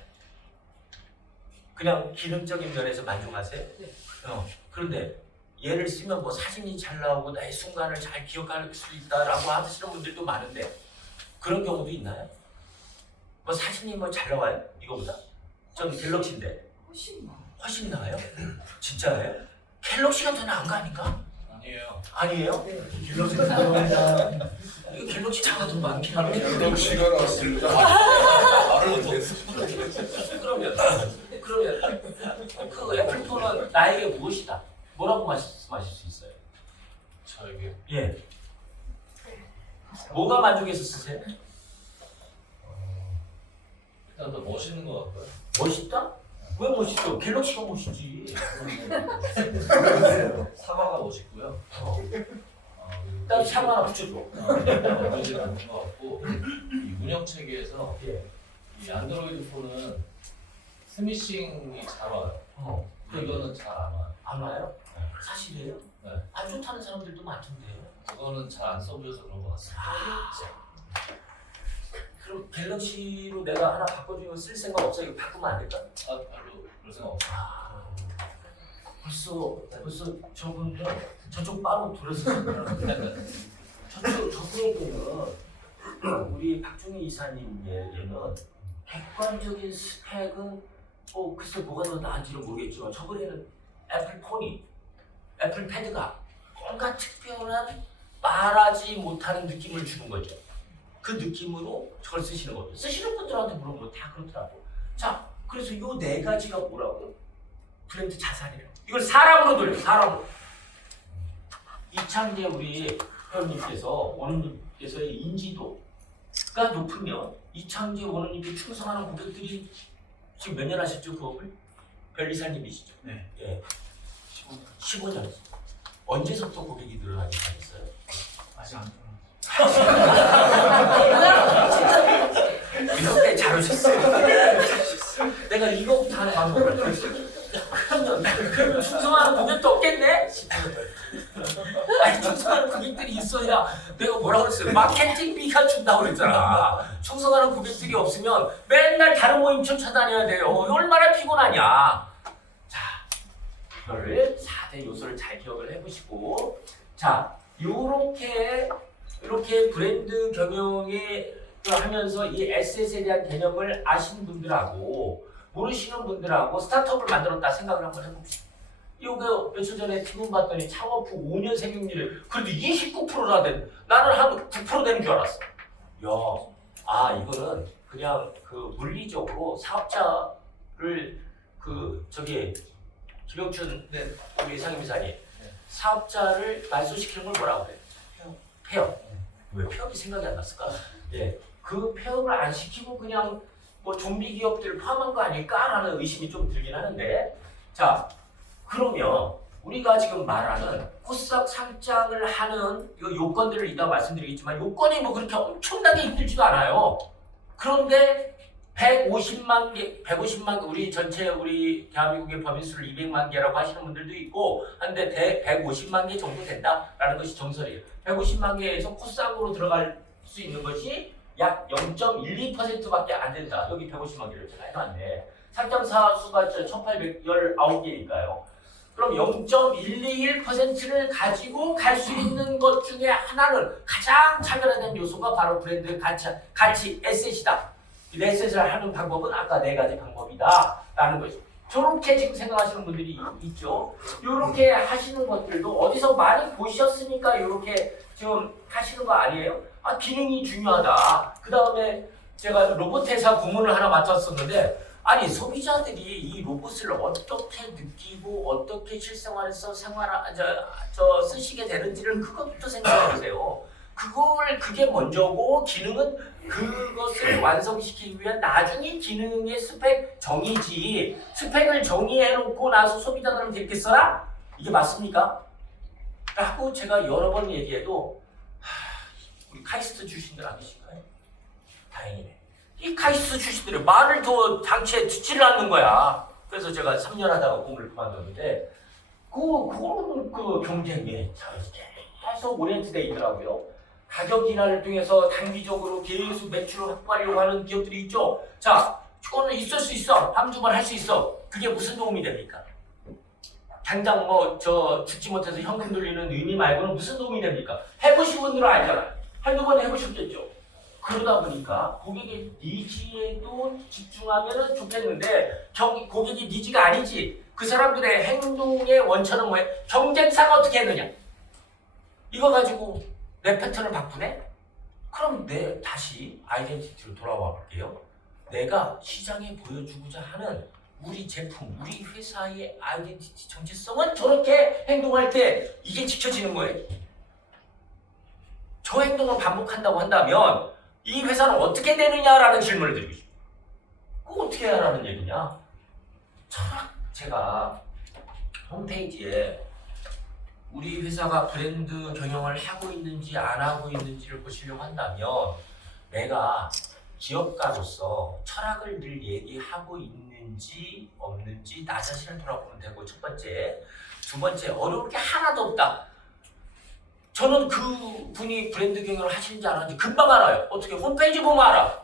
그냥 기능적인 면에서 만족하세요? 네. 그런데 얘를 쓰면 뭐 사진이 잘 나오고 나의 순간을 잘 기억할 수 있다라고 하시는 분들도 많은데 그런 경우도 있나요? 뭐 사진이 뭐 잘 나와요? 이거보다? 전 갤럭시인데 훨씬 나아요? 진짜예요? 갤럭시가 더 나은 거 아닌가? 아니에요. 아니에요? 갤럭시 사용자 이거 갤럭시가 더 많긴 한데 갤럭시가 나왔습니다. 말을 못했어. 그러면 그 애플폰은 나에게 무엇이다? 뭐라고 말씀하실 수 있어요? 저에게 예. 뭐가 만족해서 쓰세요? 일단 더 멋있는 것 같고요. 멋있다? 왜 멋있어? 갤럭시가 멋있지. 사과가 멋있고요. 일단 사과 하나 붙여줘. 멋있지 않는 것 같고 이 운영 체계에서 예. 이 안드로이드 폰은 스미싱이 잘 와요. 이거는 잘 안 와요. 안 와요? 네. 사실이에요? 네. 안 좋다는 사람들도 많던데. 그거는 잘 안 써보셔서 그런 것 같습니다. 그럼 갤럭시로 내가 하나 바꿔주면 쓸 생각 없어요? 이거 바꾸면 안 될까? 별로 그럴 생각 없어요. 벌써 저분은 저쪽 바로 돌아서 저분에게는 우리 박중희 이사님에게는 객관적인 스펙은 글쎄 뭐가 더 나은지는 모르겠지만 저번에는 애플 패드가 뭔가 특별한 말하지 못하는 느낌을 주는 거죠. 그 느낌으로 저걸 쓰시는 거죠. 쓰시는 분들한테 물어보면 다 그렇더라고. 자, 그래서 요 네 가지가 뭐라고? 브랜드 자산이래요. 이걸 사람으로 돌려, 사람으로. 이창재 우리 회원님께서, 원우님께서의 인지도가 높으면 이창재 원우님께 충성하는 고객들이 지금 몇 년 하셨죠, 그 업을? 별리사님이시죠? 네. 예. 15년. 언제부터 고객이 늘어나기 시작했어요? 아직 안 진짜 잘 오셨어요. 내가 이거부터 하는 방법을 그러면 충성하는 고객도 없겠네? 아니 충성하는 고객들이 있어야 내가 뭐라고 그랬어요? 마케팅비가 준다고 그랬잖아. 충성하는 고객들이 없으면 맨날 다른 모임 쫓아다녀야 돼요. 얼마나 피곤하냐. 자, 이거를 4대 요소를 잘 기억을 해보시고, 자, 이렇게 브랜드 경영에 하면서 이 SS에 대한 개념을 아시는 분들하고 모르시는 분들하고 스타트업을 만들었다 생각을 한번 해봅시다. 이거 며칠 전에 팀원 봤더니 창업 후 5년 생육률이 그래도 29%나 된, 나는 한 9% 되는 줄 알았어. 이거는 그냥 그 물리적으로 사업자를 김영춘 우리 상임이사님 사업자를 말소시키는 걸 뭐라고 그래? 폐업. 왜 폐업이 생각이 안 났을까? 예, 그 폐업을 안 시키고 그냥 뭐 좀비 기업들을 포함한 거 아닐까라는 의심이 좀 들긴 하는데, 자, 그러면 우리가 지금 말하는 코스닥 상장을 하는 이 요건들을 이따 말씀드리겠지만 요건이 뭐 그렇게 엄청나게 힘들지도 않아요. 그런데 150만 개, 우리 전체 우리 대한민국의 법인수를 200만 개라고 하시는 분들도 있고 한데 150만 개 정도 된다라는 것이 정설이에요. 150만 개에서 코스닥으로 들어갈 수 있는 것이 약 0.12%밖에 안 된다. 여기 150만 개를 제가 해놨네. 상장사 수가 1819개니까요. 그럼 0.121%를 가지고 갈 수 있는 것 중에 하나는 가장 차별화된 요소가 바로 브랜드 가치 에셋이다. 이 에셋을 하는 방법은 아까 4가지 방법이다 라는 거죠. 저렇게 지금 생각하시는 분들이 있죠. 이렇게 하시는 것들도 어디서 많이 보셨으니까 이렇게 지금 하시는 거 아니에요? 기능이 중요하다. 그 다음에 제가 로봇 회사 고문을 하나 맡았었는데, 아니 소비자들이 이 로봇을 어떻게 느끼고 어떻게 실생활에서 쓰시게 되는지를 그것부터 생각해 보세요. 그게 먼저고, 기능은 그것을 완성시키기 위한 나중에 기능의 스펙 정의지, 스펙을 정의해놓고 나서 소비자들한테 이렇게 써라? 이게 맞습니까? 라고 제가 여러 번 얘기해도 우리 카이스트 출신들 안 계신가요? 다행이네. 이 카이스트 출신들이 말을 더 장치에 듣지를 않는 거야. 그래서 제가 3년 하다가 공부를 그만뒀는데, 그거는 그 경쟁에 계속 오리엔트돼 있더라고요. 가격 인하를 통해서 단기적으로 계속 매출을 확보하려고 하는 기업들이 있죠. 자, 그거는 있을 수 있어. 한두 번 할 수 있어. 그게 무슨 도움이 됩니까? 당장 죽지 못해서 현금 돌리는 의미 말고는 무슨 도움이 됩니까? 해보신 분들은 알잖아. 한두 번 해보셨겠죠. 그러다 보니까 고객의 니즈에도 집중하면 좋겠는데, 고객이 니즈가 아니지. 그 사람들의 행동의 원천은 뭐예요? 경쟁사가 어떻게 했느냐? 이거 가지고 내 패턴을 바꾸네? 그럼 다시 아이덴티티로 돌아와 볼게요. 내가 시장에 보여주고자 하는 우리 제품, 우리 회사의 아이덴티티 정체성은 저렇게 행동할 때 이게 지켜지는 거예요. 저 행동을 반복한다고 한다면 이 회사는 어떻게 되느냐라는 질문을 드리고 싶어요. 그거 어떻게 하라는 얘기냐? 제가 홈페이지에 우리 회사가 브랜드 경영을 하고 있는지 안 하고 있는지를 보시려고 한다면, 내가 기업가로서 철학을 늘 얘기하고 있는지 없는지 나 자신을 돌아보면 되고, 첫 번째. 두 번째, 어려울 게 하나도 없다. 저는 그 분이 브랜드 경영을 하시는지 안 하는지 금방 알아요. 어떻게? 홈페이지 보면 알아.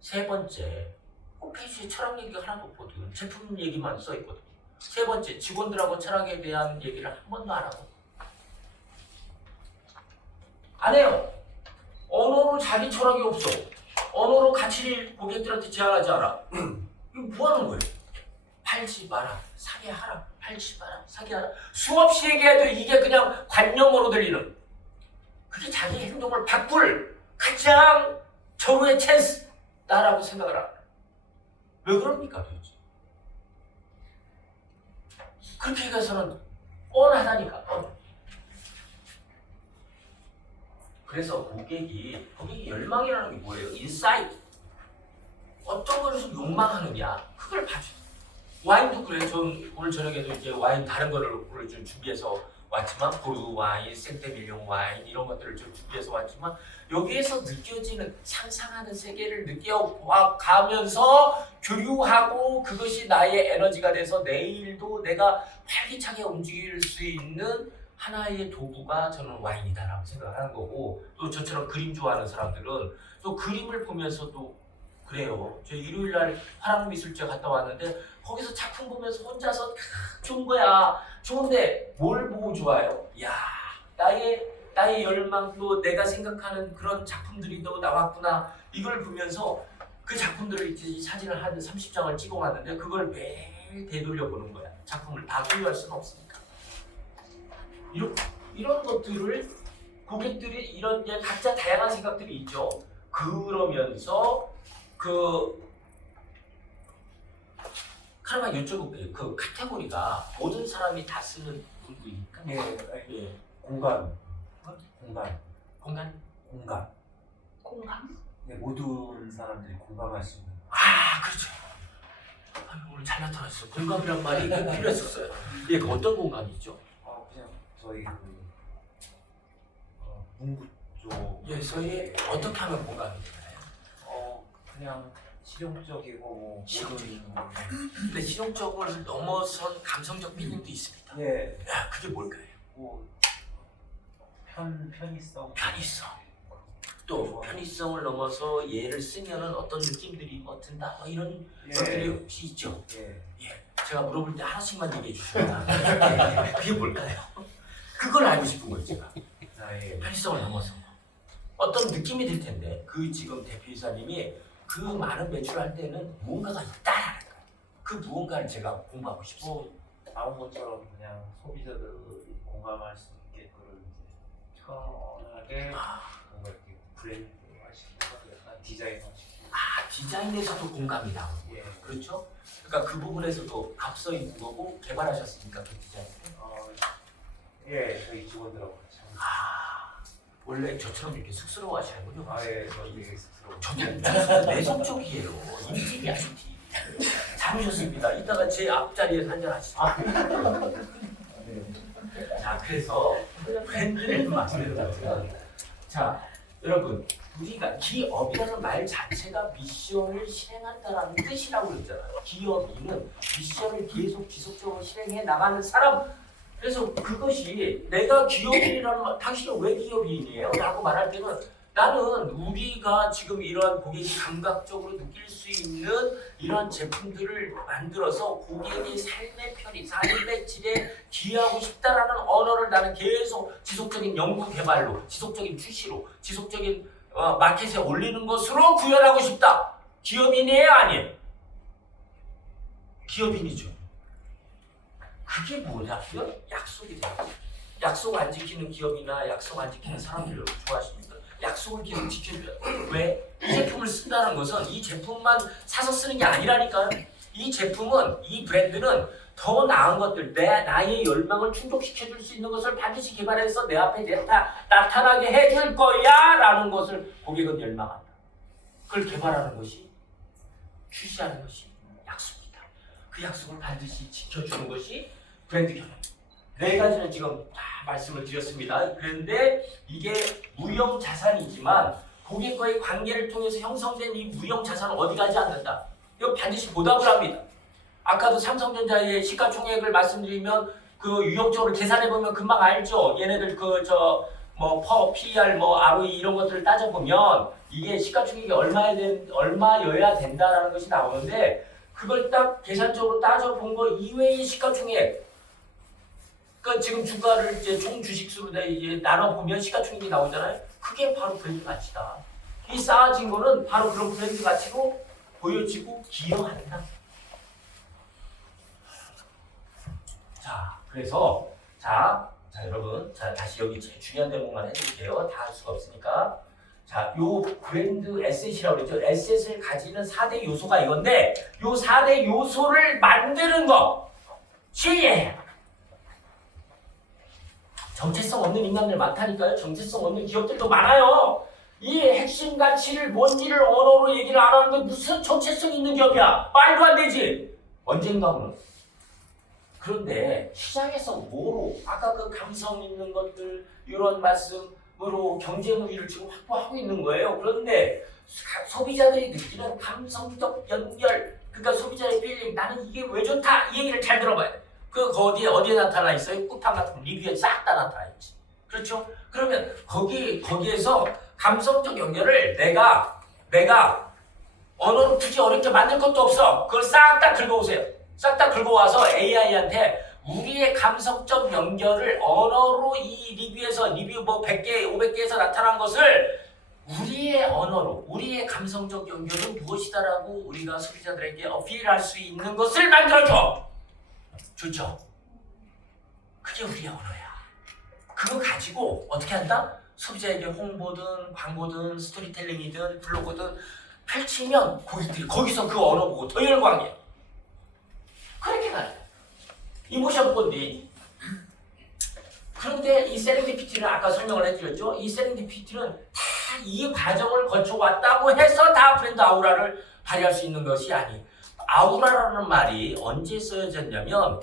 세 번째, 홈페이지에 철학 얘기가 하나도 없거든. 제품 얘기만 써 있거든. 세 번째, 직원들하고 철학에 대한 얘기를 한 번도 안 하고. 안 해요. 언어로 자기 철학이 없어. 언어로 가치를 고객들한테 제안하지 않아. 이거 뭐 하는 거예요? 팔지 마라, 사게 하라. 팔지 마라, 사게 하라. 수없이 얘기해도 이게 그냥 관념으로 들리는. 그게 자기 행동을 바꿀 가장 절호의 찬스다라고 생각을 합니다. 왜 그럽니까 도대체? 그렇게 해서는 뻔하다니까. 그래서 고객이 열망이라는 게 뭐예요? 인사이트. 어떤 것을 욕망하느냐, 그걸 봐줘요. 와인도 그래요. 전 오늘 저녁에도 이제 와인 다른 거를 오늘 좀 준비해서 왔지만 보르 와인, 생테밀리옹 와인 이런 것들을 좀 준비해서 왔지만 여기에서 느껴지는 상상하는 세계를 느껴가면서 교류하고 그것이 나의 에너지가 돼서 내일도 내가 활기차게 움직일 수 있는 하나의 도구가 저는 와인이다라고 생각하는 거고 또 저처럼 그림 좋아하는 사람들은 또 그림을 보면서 또 그래요. 저 일요일날 화랑미술제 갔다 왔는데 거기서 작품 보면서 혼자서 좋은 거야. 좋은데 뭘 보고 좋아요? 야, 나의 열망도 내가 생각하는 그런 작품들이 또 나왔구나. 이걸 보면서 그 작품들을 이제 사진을 한 30장을 찍어왔는데 그걸 매일 되돌려 보는 거야. 작품을 다 소유할 수는 없으니까. 이런 것들을 고객들이 이런 게 각자 다양한 생각들이 있죠. 그러면서 하나만 여쭤볼게요. 그 카테고리가 모든 사람이 다 쓰는 문구입니까? 예. 공간. 공감? 네, 모든 사람들이 공감할 수 있는. 아, 그렇죠. 오늘 잘 나타났어요. 공감이란 말이 꼭 필요했었어요. 예, 그 어떤 공간이죠? 그냥 저희 문구 쪽. 예, 저희 어떻게 하면 공감이 되나요? 그냥 실용적이고 모든. 근데 실용적을 넘어선 감성적 필름도 있습니다. 예. 야, 그게 뭘까요? 편의성. 또 편의성을 넘어서 얘를 쓰면은 어떤 느낌들이 든다. 뭐 이런 것들이 혹시 있죠. 예. 제가 물어볼 때 하나씩만 얘기해 주시면 그게 뭘까요? 그걸 알고 싶은 거예요, 제가. 나의 편의성을 넘어서 어떤 느낌이 들 텐데 그 지금 대표이사님이 그 많은 매출을 할 때는 무언가가 있다라는 거예요. 그 무언가를 제가 공부하고 싶습니다. 나온 것처럼 그냥 소비자들이 공감할 수 있게 그런 이제 편하게 뭔가 이렇게 브랜드화시키고 약간 디자인화시키고. 디자인에서도 공감이 나오고 예. 그렇죠? 그러니까 그 부분에서도 앞서 있는 거고 개발하셨으니까 그 디자인. 예, 저희 직원들하고 같이 합니다. 원래 저처럼 이렇게 쑥스러워하시는군요. 예, 저 되게 쑥스러워. 저도 내성적이에요. 인집이 아주 잘 오셨습니다. 이따가 제 앞자리에서 한잔 하시죠. 자, 그래서 브랜드를 만들어가지고 자, 여러분 우리가 기업이라는 말 자체가 미션을 실행한다라는 뜻이라고 그랬잖아요. 기업인은 미션을 계속 지속적으로 실행해 나가는 사람. 그래서 그것이 내가 기업인이라는 말, 당신은 왜 기업인이에요? 라고 말할 때는 나는 우리가 지금 이러한 고객이 감각적으로 느낄 수 있는 이러한 제품들을 만들어서 고객의 삶의 편의, 삶의 질에 기여하고 싶다라는 언어를 나는 계속 지속적인 연구 개발로, 지속적인 출시로, 지속적인 마켓에 올리는 것으로 구현하고 싶다. 기업인이에요? 아니에요? 기업인이죠. 그게 뭐냐? 이건 약속이 돼요. 약속 안 지키는 기업이나 약속 안 지키는 사람들을 좋아하십니까? 약속을 계속 지켜줘야 돼요. 왜? 이 제품을 쓴다는 것은 이 제품만 사서 쓰는 게 아니라니까요. 이 제품은, 이 브랜드는 더 나은 것들, 나의 열망을 충족시켜줄 수 있는 것을 반드시 개발해서 내 앞에 나타나게 해줄 거야 라는 것을 고객은 열망한다. 그걸 개발하는 것이, 출시하는 것이 약속이다. 그 약속을 반드시 지켜주는 것이 브랜드 경영. 네 가지는 지금 다 말씀을 드렸습니다. 그런데 이게 무형 자산이지만 고객과의 관계를 통해서 형성된 이 무형 자산은 어디 가지 않는다. 이거 반드시 보답을 합니다. 아까도 삼성전자의 시가총액을 말씀드리면 그 유형적으로 계산해 보면 금방 알죠. 얘네들 PER, ROE 이런 것들을 따져보면 이게 시가총액이 얼마여야 된다라는 것이 나오는데 그걸 딱 계산적으로 따져본 거 이외의 시가총액. 그러니까 지금 주가를 이제 총 주식수로 이제 나눠보면 시가총액이 나오잖아요. 그게 바로 브랜드 가치다. 이 쌓아진 거는 바로 그런 브랜드 가치로 보여지고 기여한다. 자, 그래서 자 여러분, 다시 여기 제일 중요한 대목만 해드릴게요. 다 할 수가 없으니까. 자, 요 브랜드 에셋이라고 그랬죠. 에셋을 가지는 4대 요소가 이건데 요 4대 요소를 만드는 것이 정체성 없는 인간들 많다니까요. 정체성 없는 기업들도 많아요. 이 핵심 가치를 뭔지를 언어로 얘기를 안 하는데 무슨 정체성 있는 기업이야. 말도 안 되지. 언젠가는 그런데 시장에서 뭐로 아까 그 감성 있는 것들 이런 말씀으로 경쟁 우위를 지금 확보하고 있는 거예요. 그런데 소비자들이 느끼는 감성적 연결, 그러니까 소비자의 필링, 나는 이게 왜 좋다 이 얘기를 잘 들어봐야 돼. 그 어디에 나타나 있어요? 쿠팡 같은 리뷰에 싹 다 나타나 있지. 그렇죠? 그러면 거기에서 감성적 연결을 내가 언어로 굳이 어렵게 만들 것도 없어. 그걸 싹 다 긁어오세요. 싹 다 긁어와서 AI한테 우리의 감성적 연결을 언어로 이 리뷰 뭐 100개, 500개에서 나타난 것을 우리의 언어로, 우리의 감성적 연결은 무엇이다라고 우리가 소비자들에게 어필할 수 있는 것을 만들어줘. 좋죠? 그게 우리의 언어야. 그거 가지고 어떻게 한다? 소비자에게 홍보든 광고든 스토리텔링이든 블로그든 펼치면 고객들이 거기서 그 언어 보고 더 열광해. 그렇게 가요. 이모션 본딩. 그런데 이 세렌디피티는 아까 설명을 해드렸죠. 이 세렌디피티는 다 이 과정을 거쳐왔다고 해서 다 브랜드 아우라를 발휘할 수 있는 것이 아니. 아우라라는 말이 언제 쓰여졌냐면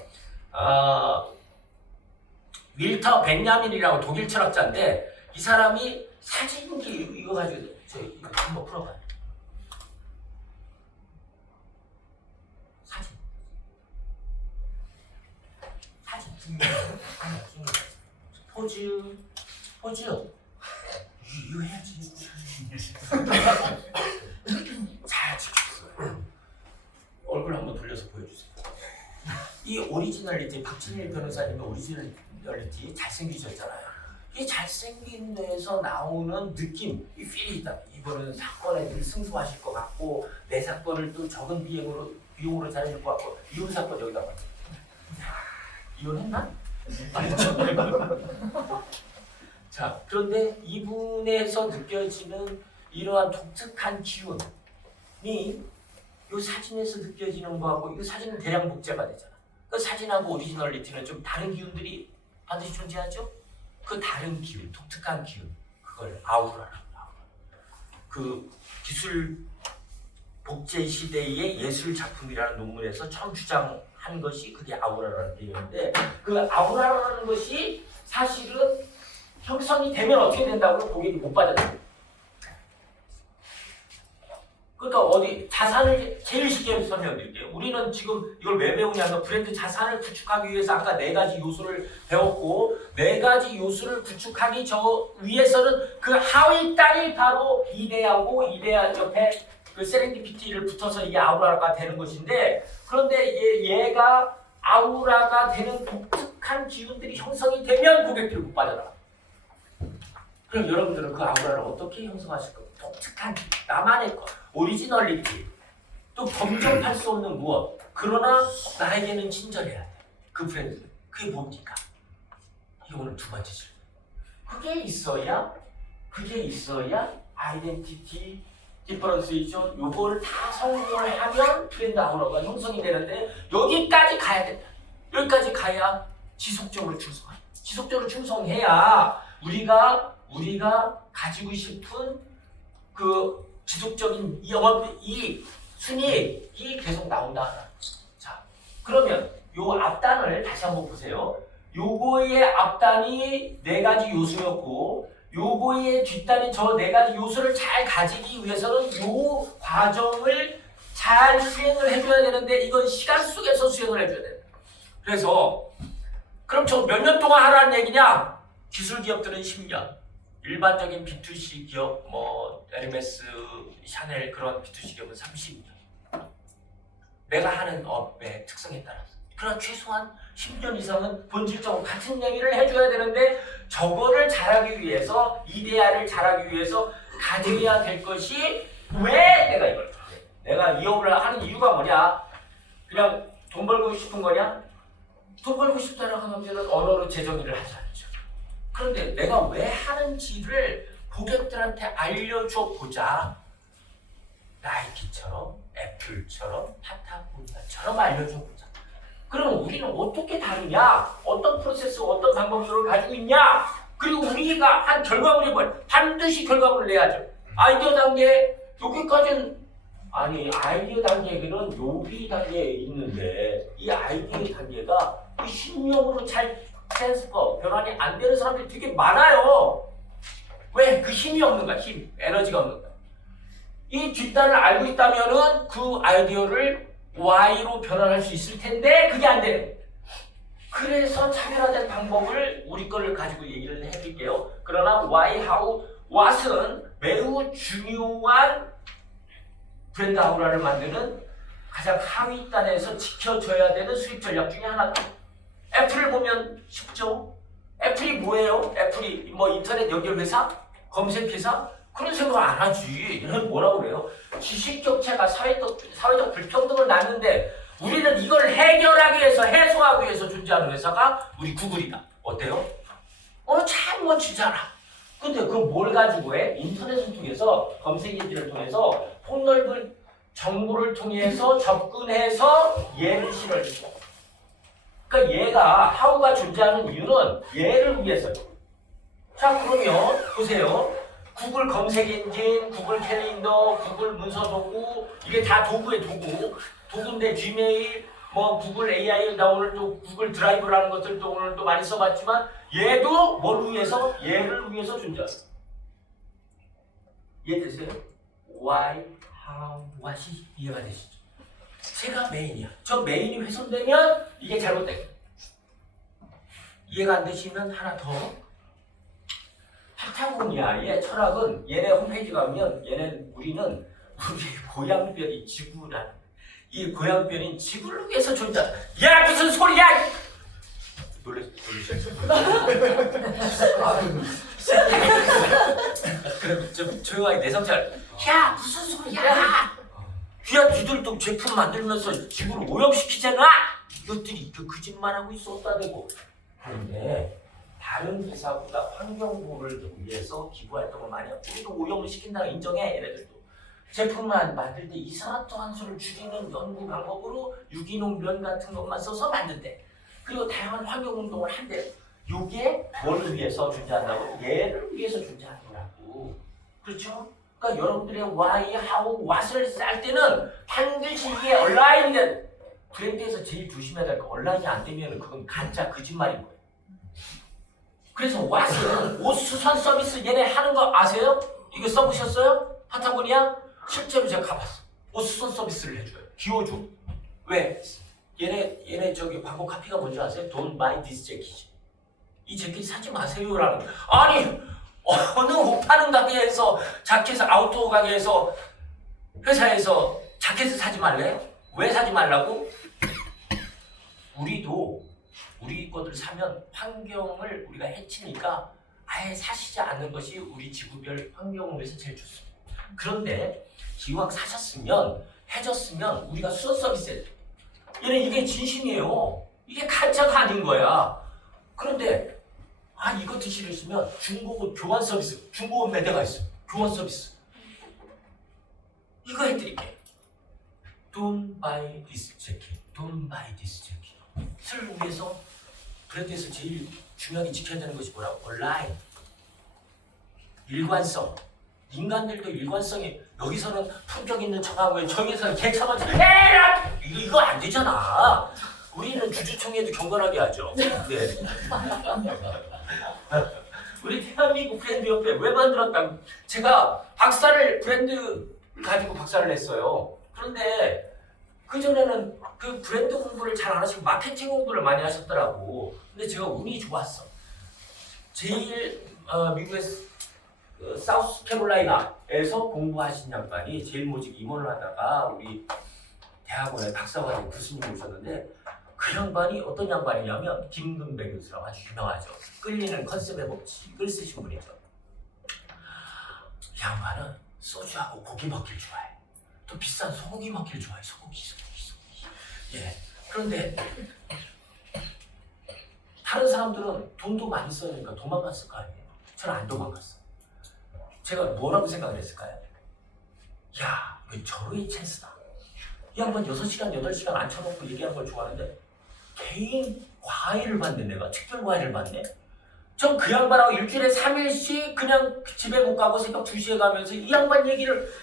윌터 벤야민이라고 독일 철학자인데 이 사람이 사진기 이거 가지고 이거 한번 풀어봐요. 사진. 포즈. 이거 해야지. 잘 찍혔어요. 얼굴 한번 돌려서 보여주세요. 이 오리지널리티, 박진일 변호사님의 오리지널리티 잘생기셨잖아요. 이 잘생긴 데에서 나오는 느낌, 이 필이 있다. 이번은 사건에 늘 승소하실 것 같고 내 사건을 또 적은 비용으로 잘해줄 것 같고 이혼 사건 여기다가 이혼했나? 자, 그런데 이분에서 느껴지는 이러한 독특한 기운이 이 사진에서 느껴지는 거하고 이 사진은 대량 복제가 되잖아. 그 사진하고 오리지널리티는 좀 다른 기운들이 반드시 존재하죠? 그 다른 기운, 독특한 기운, 그걸 아우라라고 합니다. 그 기술 복제 시대의 예술 작품이라는 논문에서 처음 주장한 것이 그게 아우라라는 개념인데 그 아우라라는 것이 사실은 형성이 되면 어떻게 된다고 고객이 못 받아들여요. 그러니까 어디 자산을 제일 쉽게 설명드릴게요. 우리는 지금 이걸 왜 배우냐면 브랜드 자산을 구축하기 위해서 아까 4가지 요소를 배웠고 4가지 요소를 구축하기 위해서는 그 하위 땅이 바로 이데아고 이데아 옆에 그 세렌디피티를 붙어서 이게 아우라가 되는 것인데 그런데 얘가 아우라가 되는 독특한 기운들이 형성이 되면 고객들이 못 받아들여. 그럼 여러분들은 그 아우라를 어떻게 형성하실 겁니까? 독특한 나만의 것, 오리지널리티, 또 범접할 수 없는 무엇. 그러나 나에게는 친절해야 돼. 그 브랜드. 그게 뭡니까? 이게 오늘 두 번째 질문. 그게 있어야 아이덴티티, 디퍼런시에이션 요거를 다 성공을 하면 브랜드 아우라가 형성이 되는데 여기까지 가야 된다. 여기까지 가야 지속적으로 충성해. 지속적으로 충성해야 우리가 가지고 싶은 그 지속적인 이 순이익이 계속 나온다. 자, 그러면 요 앞단을 다시 한번 보세요. 요거의 앞단이 4가지 요소였고 요거의 뒷단이 저 4가지 요소를 잘 가지기 위해서는 요 과정을 잘 수행을 해줘야 되는데 이건 시간 속에서 수행을 해줘야 돼. 그래서 그럼 저 몇 년 동안 하라는 얘기냐? 기술 기업들은 10년, 일반적인 B2C 기업, 뭐 에르메스, 샤넬 그런 B2C 기업은 30년. 내가 하는 업의 특성에 따라서. 그러나 최소한 10년 이상은 본질적으로 같은 얘기를 해줘야 되는데 저거를 잘하기 위해서, 이데아를 잘하기 위해서 가져야 될 것이 왜 내가 이걸 잘해? 내가 이 업을 하는 이유가 뭐냐? 그냥 돈 벌고 싶은 거냐? 돈 벌고 싶다라고 하면 언어로 재정의를 하지 않죠. 그런데 내가 왜 하는지를 고객들한테 알려줘 보자. 나이키처럼, 애플처럼, 파타고니아처럼 알려줘 보자. 그럼 우리는 어떻게 다르냐? 어떤 프로세스, 어떤 방법들을 가지고 있냐? 그리고 우리가 한 결과물이 뭐야? 반드시 결과물을 내야죠. 아이디어 단계, 여기까지는 아니 아이디어 단계는 여기 단계에 있는데 이 아이디어 단계가 그 힘용으로 잘 트랜스퍼, 변환이 안 되는 사람들이 되게 많아요. 왜? 그 힘이 없는 거야. 힘, 에너지가 없는 거야. 이 뒷단을 알고 있다면은 그 아이디어를 Y로 변환할 수 있을 텐데 그게 안 돼. 그래서 차별화된 방법을 우리 거를 가지고 얘기를 해드릴게요. 그러나 Why, How, What은 매우 중요한 브랜드 아우라를 만드는 가장 하위 단에서 지켜줘야 되는 수익 전략 중에 하나다. 애플을 보면 쉽죠? 애플이 뭐예요? 애플이 뭐 인터넷 연결 회사? 검색 회사? 그런 생각 안 하지. 얘는 뭐라고 그래요? 지식 격차가 사회적 불평등을 낳는데 우리는 이걸 해결하기 위해서 해소하기 위해서 존재하는 회사가 우리 구글이다. 어때요? 참 멋지잖아. 근데 그걸 뭘 가지고 해? 인터넷을 통해서 검색 인지를 통해서 폭넓은 정보를 통해서 접근해서 얘를 실어주고. 그러니까 얘가 하우가 존재하는 이유는 얘를 위해서요. 자 그러면 보세요. 구글 검색 엔진, 구글 캘린더, 구글 문서 도구 이게 다 도구의 도구. 도구인데 지메일, 뭐 구글 AI 나 오늘 또 구글 드라이브라는 것들도 오늘 또 많이 써봤지만 얘도 뭘 위해서? 얘를 위해서 존재해요. 이해되세요? Why, how, what이 이해가 되시죠? 제가 메인이야. 저 메인이 훼손되면 이게 잘못돼. 이해가 안 되시면 하나 더. 파타고니아의 철학은 얘네 홈페이지 가면 우리는 우리 고향별이 지구라는 이 고향별인 지구를 위해서 존재한다. 야 무슨 소리야! 놀라셨죠? 그럼 좀 조용하게 내성잘. 야 무슨 소리야! 야 니들도 제품 만들면서 지구를 오염시키잖아. 이것들이 그 거짓말하고 있었다 대고. 그런데 다른 회사보다 환경보호를 위해서 기부활동을 많이 하고 우리도 오염을 시킨다고 인정해. 얘네들도 제품을 만들 때 이산화탄소를 줄이는 연구 방법으로 유기농 면 같은 것만 써서 만든대. 그리고 다양한 환경운동을 한대. 요게 뭘 위해서 존재한다고? 얘를 위해서 존재하는 거라고. 그렇죠? 그러니까 여러분들의 why, how, what을 쌀 때는 반드시 이게 온라인된 브랜드에서 제일 조심해야 될 거 온라인이 안 되면 그건 가짜 거짓말인 거예요. 그래서 what은 옷 수선 서비스 얘네 하는 거 아세요? 이거 써보셨어요? 파타고니아? 실제로 제가 가봤어. 옷 수선 서비스를 해줘요. 기워줘. 왜? 얘네 저기 광고 카피가 뭔지 아세요? Don't buy this jacket. 이 재킷 사지 마세요라는 거예요. 아니 어느 옷 파는 가게에서 자켓을 아웃도어 가게에서 회사에서 자켓을 사지 말래요? 왜 사지 말라고? 우리도 우리 것들 사면 환경을 우리가 해치니까 아예 사시지 않는 것이 우리 지구별 환경을 위해서 제일 좋습니다. 그런데 기왕 사셨으면 해줬으면 우리가 수선 서비스 해야 돼. 얘는 이게 진심이에요. 이게 가짜가 아닌 거야. 그런데 이거 드시려시면 중고옷 교환 서비스, 중고옷 매대가 있어. 교환 서비스. 이거 해드릴게. Don't buy this jacket. Don't buy this jacket. 를 위해서 브랜드에서 제일 중요하게 지켜야 되는 것이 뭐라고? 온라인. 일관성. 인간들도 일관성이 여기서는 품격 있는 척하고 저기서는 개척하지. 에라! 이거 안 되잖아. 우리는 주주총회도 경건하게 하죠. 네. 우리 대한민국 브랜드 협회 왜 만들었다고? 제가 브랜드 가지고 박사를 했어요. 그런데 그전에는 그 브랜드 공부를 잘 안 하시고 마케팅 공부를 많이 하셨더라고. 근데 제가 운이 좋았어. 제일 미국의 사우스캐롤라이나에서 공부하신 양반이 제일 모직 임원을 하다가 우리 대학원에 박사과정 교수님 오셨는데 그 양반이 어떤 양반이냐면 김근배 교수라고 아주 유명하죠. 끌리는 컨셉의 법칙을 쓰신 분이죠. 이 양반은 소주하고 고기 먹기를 좋아해. 또 비싼 소고기 먹기를 좋아해. 소고기. 예. 그런데 다른 사람들은 돈도 많이 써니까 도망갔을 거 아니에요. 저는 안 도망갔어. 제가 뭐라고 생각을 했을까요? 야, 이거 절호의 찬스다. 이 양반 6시간, 8시간 앉혀놓고 얘기하는 걸 좋아하는데 개인 과외를 받네. 내가 특별 과외를 받네. 전 그 양반하고 일주일에 3일씩 그냥 집에 못 가고 새벽 2시에 가면서 이 양반 얘기를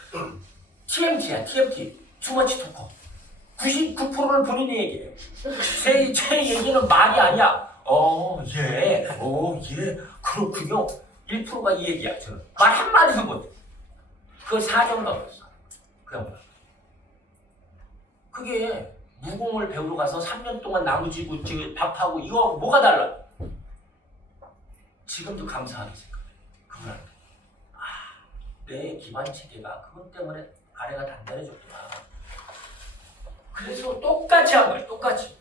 TMT야, TMT. 투머치 토커. 99%를 본인이 얘기해. 제 얘기는 말이 아니야. 예, 그렇군요. 1%가 이 얘기야. 저는 말 한마디도 못해. 그거 사정도 없어. 그냥 뭐. 그게 무공을 배우러 가서 3년 동안 나무지고 밥하고 이거 뭐가 달라? 지금도 감사하게 생각해. 그걸 내 기반 체계가 그것 때문에 아래가 단단해졌구나. 그래서 똑같이 한 거예요. 똑같이.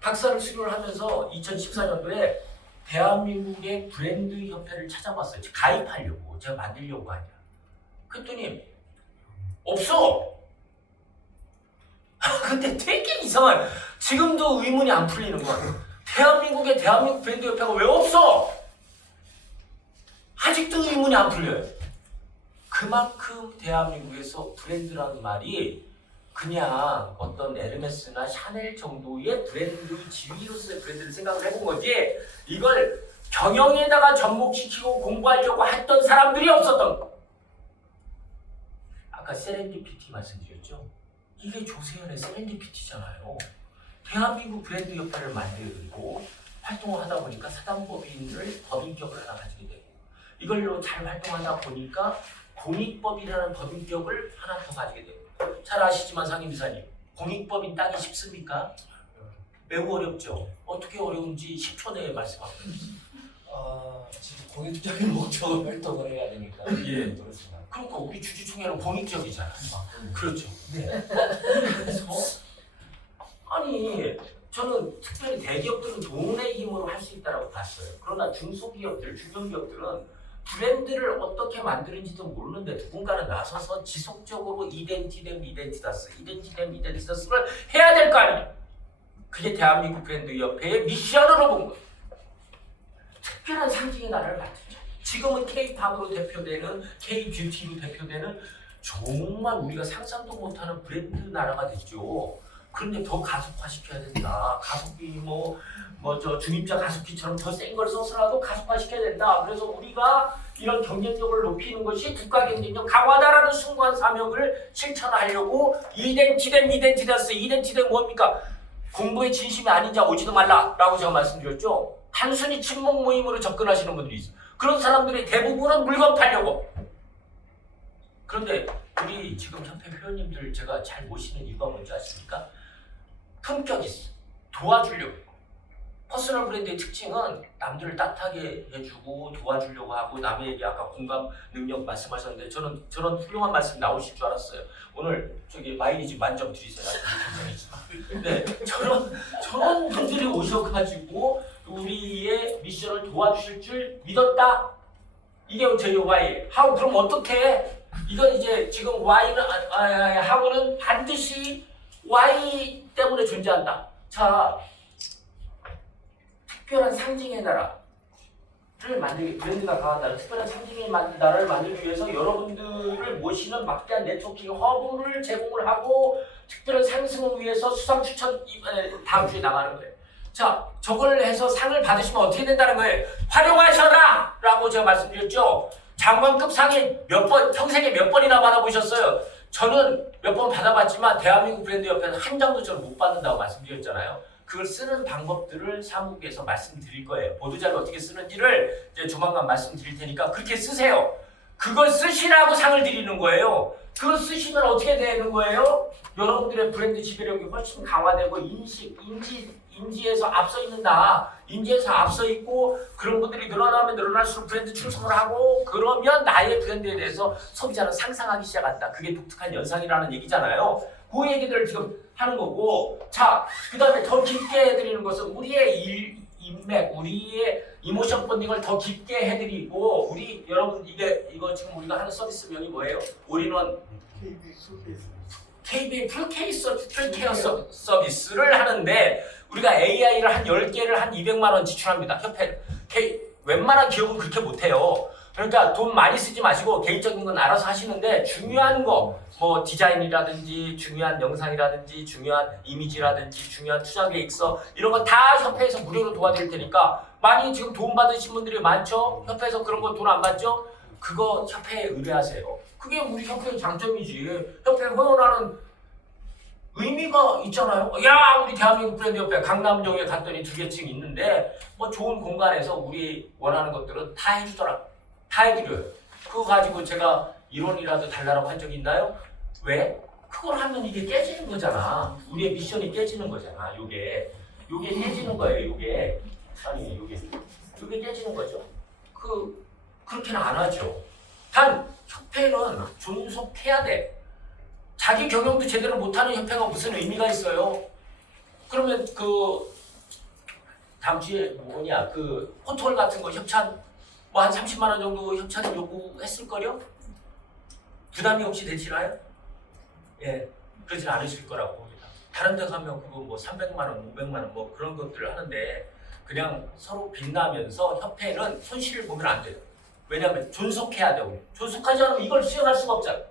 박사를 수료를 하면서 2014년도에 대한민국의 브랜드 협회를 찾아봤어요. 가입하려고. 제가 만들려고 아니라. 그랬더니 없어. 근데 되게 이상한. 지금도 의문이 안 풀리는 거야. 대한민국의 대한민국 브랜드 협회가 왜 없어? 아직도 의문이 안 풀려요. 그만큼 대한민국에서 브랜드라는 말이 그냥 어떤 에르메스나 샤넬 정도의 브랜드 지위로서의 브랜드를 생각을 해본 거지, 이걸 경영에다가 접목시키고 공부하려고 했던 사람들이 없었던 거. 아까 세렌디피티 말씀드렸죠? 이게 조세현의 세렌디피티잖아요. 대한민국 브랜드 협회를 만들고 활동을 하다 보니까 사단법인을 법인격을 하나 가지게 되고, 이걸로 잘 활동하다 보니까 공익법이라는 법인격을 하나 더 가지게 되고. 잘 아시지만 상임이사님, 공익법인 따기 쉽습니까? 매우 어렵죠. 어떻게 어려운지 10초 내에 말씀하세요. 진짜 공익적인 목적을 활동을 해야 되니까. 예. 그렇습니다. 그러니까 우리 주주총회는 공익적이잖아요. 그렇죠. 네. 그래서 아니, 저는 특별히 대기업들은 돈의 힘으로 할 수 있다고 봤어요. 그러나 중소기업들, 중견기업들은 브랜드를 어떻게 만드는지도 모르는데 누군가는 나서서 지속적으로 이덴티데스를 해야 될 거 아니에요. 그게 대한민국 브랜드 협회의 미션으로 본 거예요. 특별한 상징의 나라를 만들죠. 지금은 K-팝으로 대표되는, K-뷰티로 대표되는 정말 우리가 상상도 못하는 브랜드 나라가 됐죠. 그런데 더 가속화시켜야 된다. 가속비 저 중입자 가속기처럼 더 센 걸 써서라도 가속화시켜야 된다. 그래서 우리가 이런 경쟁력을 높이는 것이 국가 경쟁력 강화다라는 숭고한 사명을 실천하려고 이덴티데스 뭡니까? 공부의 진심이 아닌 자 오지도 말라라고 제가 말씀드렸죠. 단순히 친목 모임으로 접근하시는 분들이 있어요. 그런 사람들이 대부분은 물건 팔려고. 그런데 우리 지금 협회 회원님들 제가 잘 모시는 이유가 뭔지 아십니까? 품격 있어. 도와주려고. 퍼스널 브랜드의 특징은 남들을 따뜻하게 해주고 도와주려고 하고, 남에게 아까 공감 능력 말씀하셨는데 저는 훌륭한 말씀 나오실 줄 알았어요. 오늘 저기 마이리지 만점 드리세요. 네, 저런 분들이 오셔가지고 우리의 미션을 도와주실 줄 믿었다. 이게 제 Y. 하고 그럼 어떻게? 이건 이제 지금 Y는 하고는 반드시 Y 때문에 존재한다. 자, 특별한 상징의 나라를 만들기, 브랜드가 강하다는 특별한 상징의 나라를 만들기 위해서 여러분들을 모시는 막대한 네트워킹 허브를 제공을 하고, 특별한 상승을 위해서 수상 추천 다음 주에 나가는 거예요. 자, 저걸 해서 상을 받으시면 어떻게 된다는 거예요? 활용하셔라! 라고 제가 말씀드렸죠. 장관급 상이 평생에 몇 번이나 받아보셨어요? 저는 몇 번 받아봤지만 대한민국 브랜드 협회는 한 장도 저는 못 받는다고 말씀드렸잖아요. 그걸 쓰는 방법들을 사무국에서 말씀드릴 거예요. 보도자료 어떻게 쓰는지를 이제 조만간 말씀드릴 테니까 그렇게 쓰세요. 그걸 쓰시라고 상을 드리는 거예요. 그걸 쓰시면 어떻게 되는 거예요? 여러분들의 브랜드 지배력이 훨씬 강화되고 인지에서 앞서 있는다. 인지에서 앞서 있고 그런 분들이 늘어나면 늘어날수록 브랜드 충성을 하고, 그러면 나의 브랜드에 대해서 소비자는 상상하기 시작한다. 그게 독특한 현상이라는 얘기잖아요. 그 얘기들을 지금 하는 거고, 자, 그 다음에 더 깊게 해드리는 것은 우리의 인맥, 우리의 이모션 펀딩을 더 깊게 해드리고, 우리 여러분 이거 지금 우리가 하는 서비스명이 뭐예요? 올인원 KB 풀케어 서비스를 하는데, 우리가 AI를 한 10개를 한 200만 원 지출합니다. 협회 웬만한 기업은 그렇게 못해요. 그러니까 돈 많이 쓰지 마시고 개인적인 건 알아서 하시는데, 중요한 거 뭐 디자인이라든지 중요한 영상이라든지 중요한 이미지라든지 중요한 투자 계획서 이런 거 다 협회에서 무료로 도와드릴 테니까, 많이 지금 도움 받으신 분들이 많죠? 협회에서 그런 거 돈 안 받죠? 그거 협회에 의뢰하세요. 그게 우리 협회의 장점이지. 협회 회원하는 의미가 있잖아요. 야, 우리 대한민국 브랜드 협회 강남역에 갔더니 2개층 있는데 뭐 좋은 공간에서 우리 원하는 것들은 다 해주더라. 다 해드려요. 그거 가지고 제가 1원이라도 달라고 한 적 있나요? 왜? 그걸 하면 이게 깨지는 거잖아. 우리의 미션이 깨지는 거잖아. 요게 깨지는 거예요. 요게 아니 요게 깨지는 거죠. 그렇게는 안 하죠. 단 협회는 존속해야 돼. 자기 경영도 제대로 못하는 협회가 무슨 의미가 있어요? 그러면 다음 주에 뭐냐 포털 같은 거 협찬 뭐 한 30만 원 정도 협찬을 요구했을 거요? 부담이 혹시 되시나요? 예, 그러진 않으실 거라고 봅니다. 다른 데 가면 그거 뭐 300만 원, 500만 원 뭐 그런 것들을 하는데 그냥 서로 빛나면서 협회는 손실을 보면 안 돼요. 왜냐하면 존속해야 돼요. 존속하지 않으면 이걸 수행할 수가 없잖아요.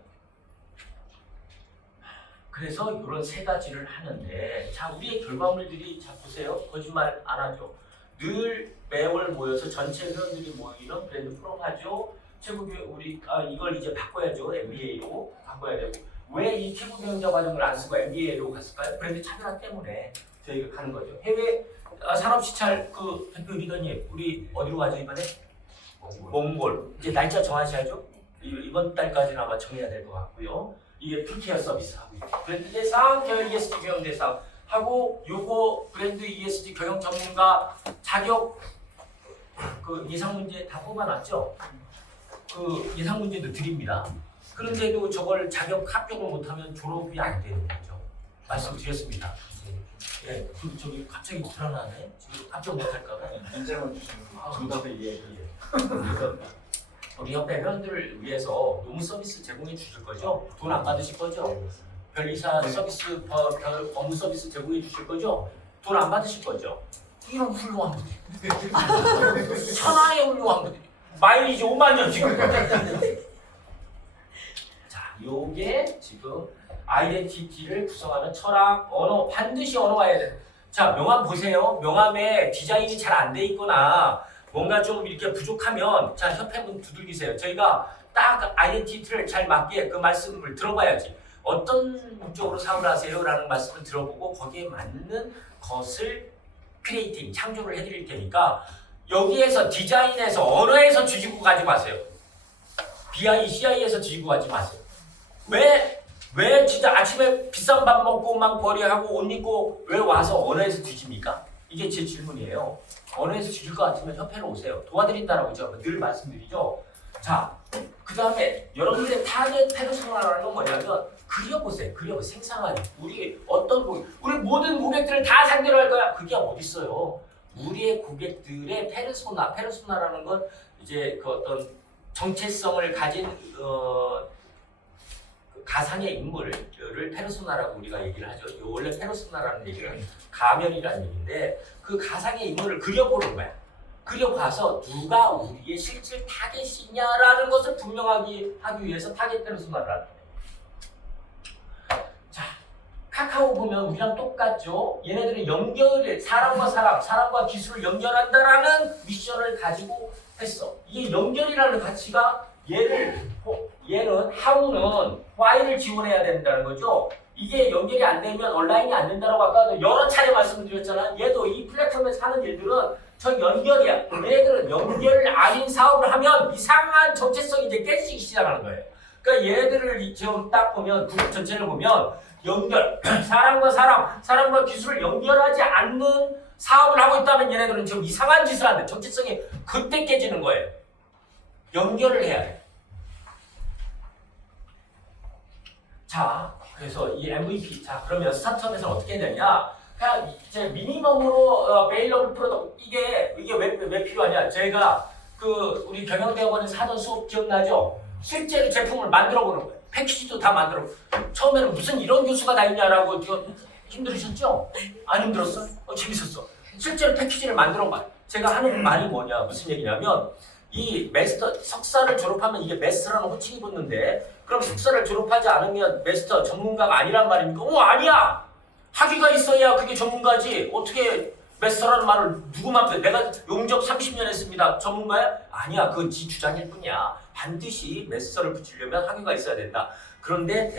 그래서 이런 3가지를 하는데 자 우리의 결과물들이 자 보세요. 거짓말 안 하죠. 늘 매월 모여서 전체 회원들이 모이는 브랜드 프로그램 하죠. 최고교육 우리 이걸 이제 바꿔야죠. MBA로 바꿔야 되고 왜 이 최고 경영자 과정을 안 쓰고 MBA로 갔을까요? 브랜드 차별화 때문에 저희가 가는 거죠. 해외 산업시찰 대표 리더님 우리 어디로 가죠 이번에? 몽골. 이제 날짜 정하셔야죠. 이번 달까지는 아마 정해야 될 것 같고요. 이게 풀케어 서비스 하고 있고 브랜드 대상, 계열 ESG 경영 대상 하고 요거 브랜드 ESG 경영 전문가 자격 예상 문제 다 뽑아놨죠. 예상 문제도 드립니다. 그런데도 저걸 자격 합격을 못하면 졸업이 안 되는 거죠. 말씀드렸습니다. 예, 저기 갑자기 불안하네. 지금 합격 못할까봐. 문제만 주시면 정답을 예. 그래서 우리 협회 회원들을 위해서 노무 서비스 제공해 주실 거죠? 돈 안 받으실 거죠? 변리사 서비스, 별 업무 서비스 제공해 주실 거죠? 돈 안 받으실 거죠? 이런 훌륭한 분들. 천하의 훌륭한 분들. 마일리지 5만이요 지금. 자, 요게 지금 아이덴티티를 구성하는 철학, 언어, 반드시 언어가 해야 돼. 자, 명함 보세요. 명함에 디자인이 잘 안 돼 있거나 뭔가 좀 이렇게 부족하면 자, 협회분 두들기세요. 저희가 딱 아이덴티티를 잘 맞게 그 말씀을 들어봐야지. 어떤 목적으로 사업을 하세요? 라는 말씀을 들어보고 거기에 맞는 것을 크리에이팅, 창조를 해드릴 테니까 여기에서 디자인에서 언어에서 주지고 가지 마세요. BI, CI에서 주지고 가지 마세요. 왜 진짜 아침에 비싼 밥 먹고 막 벌이하고 옷 입고 왜 와서 언어에서 뒤집니까? 이게 제 질문이에요. 언어에서 뒤질 것 같으면 협회로 오세요. 도와드린다라고 제가 늘 말씀드리죠. 자, 그 다음에 여러분들의 타겟 페르소나라는 건 뭐냐면 그려보세요. 생생하게. 우리 우리 모든 고객들을 다 상대로 할 거야. 그게 어딨어요. 우리의 고객들의 페르소나라는 건 이제 그 어떤 정체성을 가진 가상의 인물을 페르소나라고 우리가 얘기를 하죠. 원래 페르소나라는 얘기는 가면이라는 얘기인데 그 가상의 인물을 그려보는 거야. 그려봐서 누가 우리의 실질 타겟이냐라는 것을 분명하게 하기 위해서 타겟 페르소나를 하는 거예요. 자, 카카오 보면 우리랑 똑같죠. 얘네들은 사람과 기술을 연결한다라는 미션을 가지고 했어. 이게 연결이라는 가치가 얘는 하우는 Y를 지원해야 된다는 거죠. 이게 연결이 안 되면 온라인이 안 된다고 아까도 여러 차례 말씀을 드렸잖아. 얘도 이 플랫폼에서 하는 일들은 전 연결이야. 얘네들은 연결 아닌 사업을 하면 이상한 정체성이 이제 깨지기 시작하는 거예요. 그러니까 얘네들을 지금 딱 보면 그룹 전체를 보면 연결, 사람과 기술을 연결하지 않는 사업을 하고 있다면 얘네들은 지금 이상한 짓을 하는데 정체성이 그때 깨지는 거예요. 연결을 해야 돼. 자, 그래서 이 MVP, 자 그러면 스타트업에서 어떻게 되냐? 그냥 이제 미니멈으로 베일러블 프로덕트 이게 왜 필요하냐? 저희가 우리 경영대학원에서 하던 수업 기억나죠? 실제로 제품을 만들어 보는 거예요. 패키지도 다 만들어. 처음에는 무슨 이런 교수가 다 있냐라고 힘들으셨죠? 안 힘들었어? 재밌었어. 실제로 패키지를 만들어 봐요. 제가 하는 말이 뭐냐? 무슨 얘기냐면 이 석사를 졸업하면 이게 메스터라는 호칭이 붙는데 그럼 석사를 졸업하지 않으면 메스터 전문가가 아니란 말입니까? 아니야! 학위가 있어야 그게 전문가지. 어떻게 메스터라는 말을 누구만 내가 용접 30년 했습니다. 전문가야? 아니야. 그건 지 주장일 뿐이야. 반드시 메스터를 붙이려면 학위가 있어야 된다. 그런데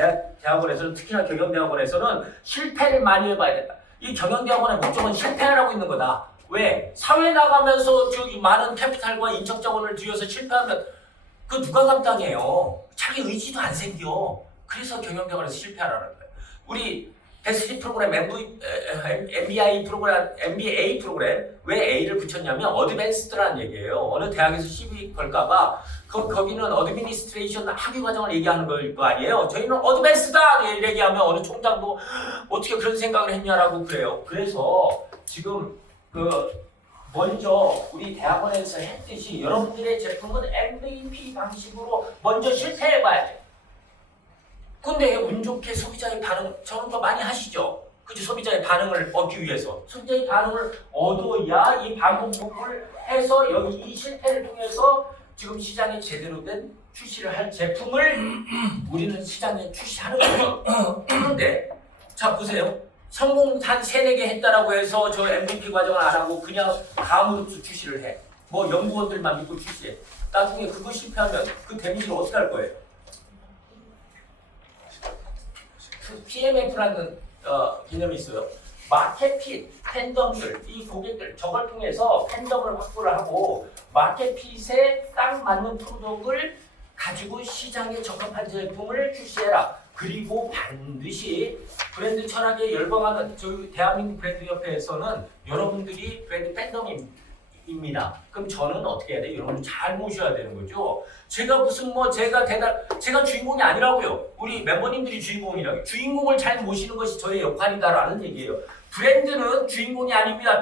대학원에서는 특히나 경영대학원에서는 실패를 많이 해봐야 된다. 이 경영대학원의 목적은 실패하라고 있는 거다. 왜? 사회 나가면서 저기 많은 캐피탈과 인적 자원을 들여서 실패하면 그 누가 감당해요? 자기 의지도 안 생겨. 그래서 경영대학원에서 실패하라는 거예요. 우리 베스트 프로그램 MBA 프로그램 왜 A를 붙였냐면 어드밴스드라는 얘기예요. 어느 대학에서 시비 걸까봐 거기는 어드미니스트레이션 학위 과정을 얘기하는 걸 거 아니에요. 저희는 어드밴스다 얘기하면 어느 총장도 어떻게 그런 생각을 했냐라고 그래요. 그래서 지금 먼저 우리 대학원에서 했듯이 여러분들의 제품은 MVP 방식으로 먼저 실패해봐야 돼요. 근데 운 좋게 소비자의 반응, 저런 거 많이 하시죠? 그치? 소비자의 반응을 얻기 위해서. 소비자의 반응을 얻어야 이 반복을 해서 여기 이 실패를 통해서 지금 시장에 제대로 된 출시를 할 제품을 우리는 시장에 출시하는 거죠. 그런데, 자, 보세요. 성공 한 3-4개 했다라고 해서 저 MVP 과정을 안 하고 그냥 감으로 출시를 해. 뭐 연구원들만 믿고 출시해. 나중에 그거 실패하면 그 데미지를 어떻게 할 거예요? 그 PMF라는 개념이 있어요. 마켓핏, 팬덤들, 이 고객들 저걸 통해서 팬덤을 확보를 하고 마켓핏에 딱 맞는 프로덕트를 가지고 시장에 적합한 제품을 출시해라. 그리고 반드시 브랜드 철학에 열광하는 저희 대한민국 브랜드 협회에서는 여러분들이 브랜드 팬덤입니다. 그럼 저는 어떻게 해야 돼요? 여러분 잘 모셔야 되는 거죠. 제가 무슨 제가 주인공이 아니라고요. 우리 멤버님들이 주인공이라고요. 주인공을 잘 모시는 것이 저의 역할이다라는 얘기예요. 브랜드는 주인공이 아닙니다.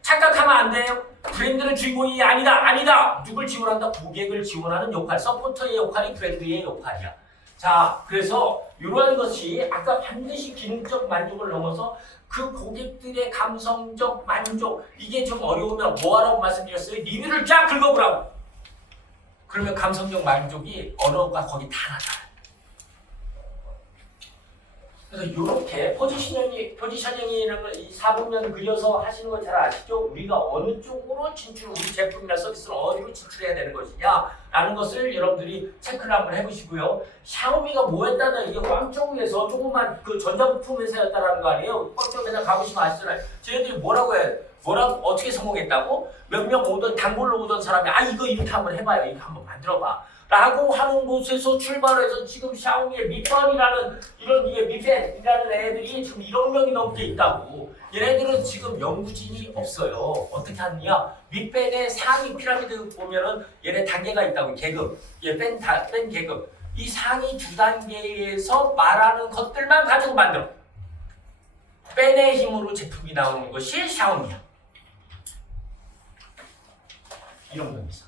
착각하면 안 돼요. 브랜드는 주인공이 아니다. 누굴 지원한다? 고객을 지원하는 역할, 서포터의 역할이 브랜드의 역할이야. 자, 그래서 이러한 것이 아까 반드시 기능적 만족을 넘어서 그 고객들의 감성적 만족, 이게 좀 어려우면 뭐하라고 말씀드렸어요? 리뷰를 쫙 긁어보라고. 그러면 감성적 만족이 언어가 거기 다 나타나요. 그래서 이렇게 포지셔닝이라는 이 4분면 그려서 하시는 거 잘 아시죠? 우리가 어느 쪽으로 우리 제품이나 서비스를 어디로 진출해야 되는 것이냐라는 것을 여러분들이 체크를 한번 해보시고요. 샤오미가 뭐 했다는 이게 꽝쪽에서 조그만 그 전자부품 회사였다라는 거 아니에요? 꽝쪽 회사 가보시면 아시잖아요. 쟤네들이 뭐라고 어떻게 성공했다고? 몇 명 오던 단골로 오던 사람이 이거 이렇게 한번 해봐요. 이거 한번 만들어봐. 라고 하는 곳에서 출발해서 지금 샤오미의 미펀이라는 미펜이라는 애들이 지금 1억 명이 넘게 있다고. 얘네들은 지금 연구진이 없어요. 어떻게 하느냐? 미펜의 상위 피라미드 보면은 얘네 단계가 있다고. 계급. 뺀 계급. 이 상위 2단계에서 말하는 것들만 가지고 만들어. 뺀의 힘으로 제품이 나오는 것이 샤오미야. 이런 겁니다.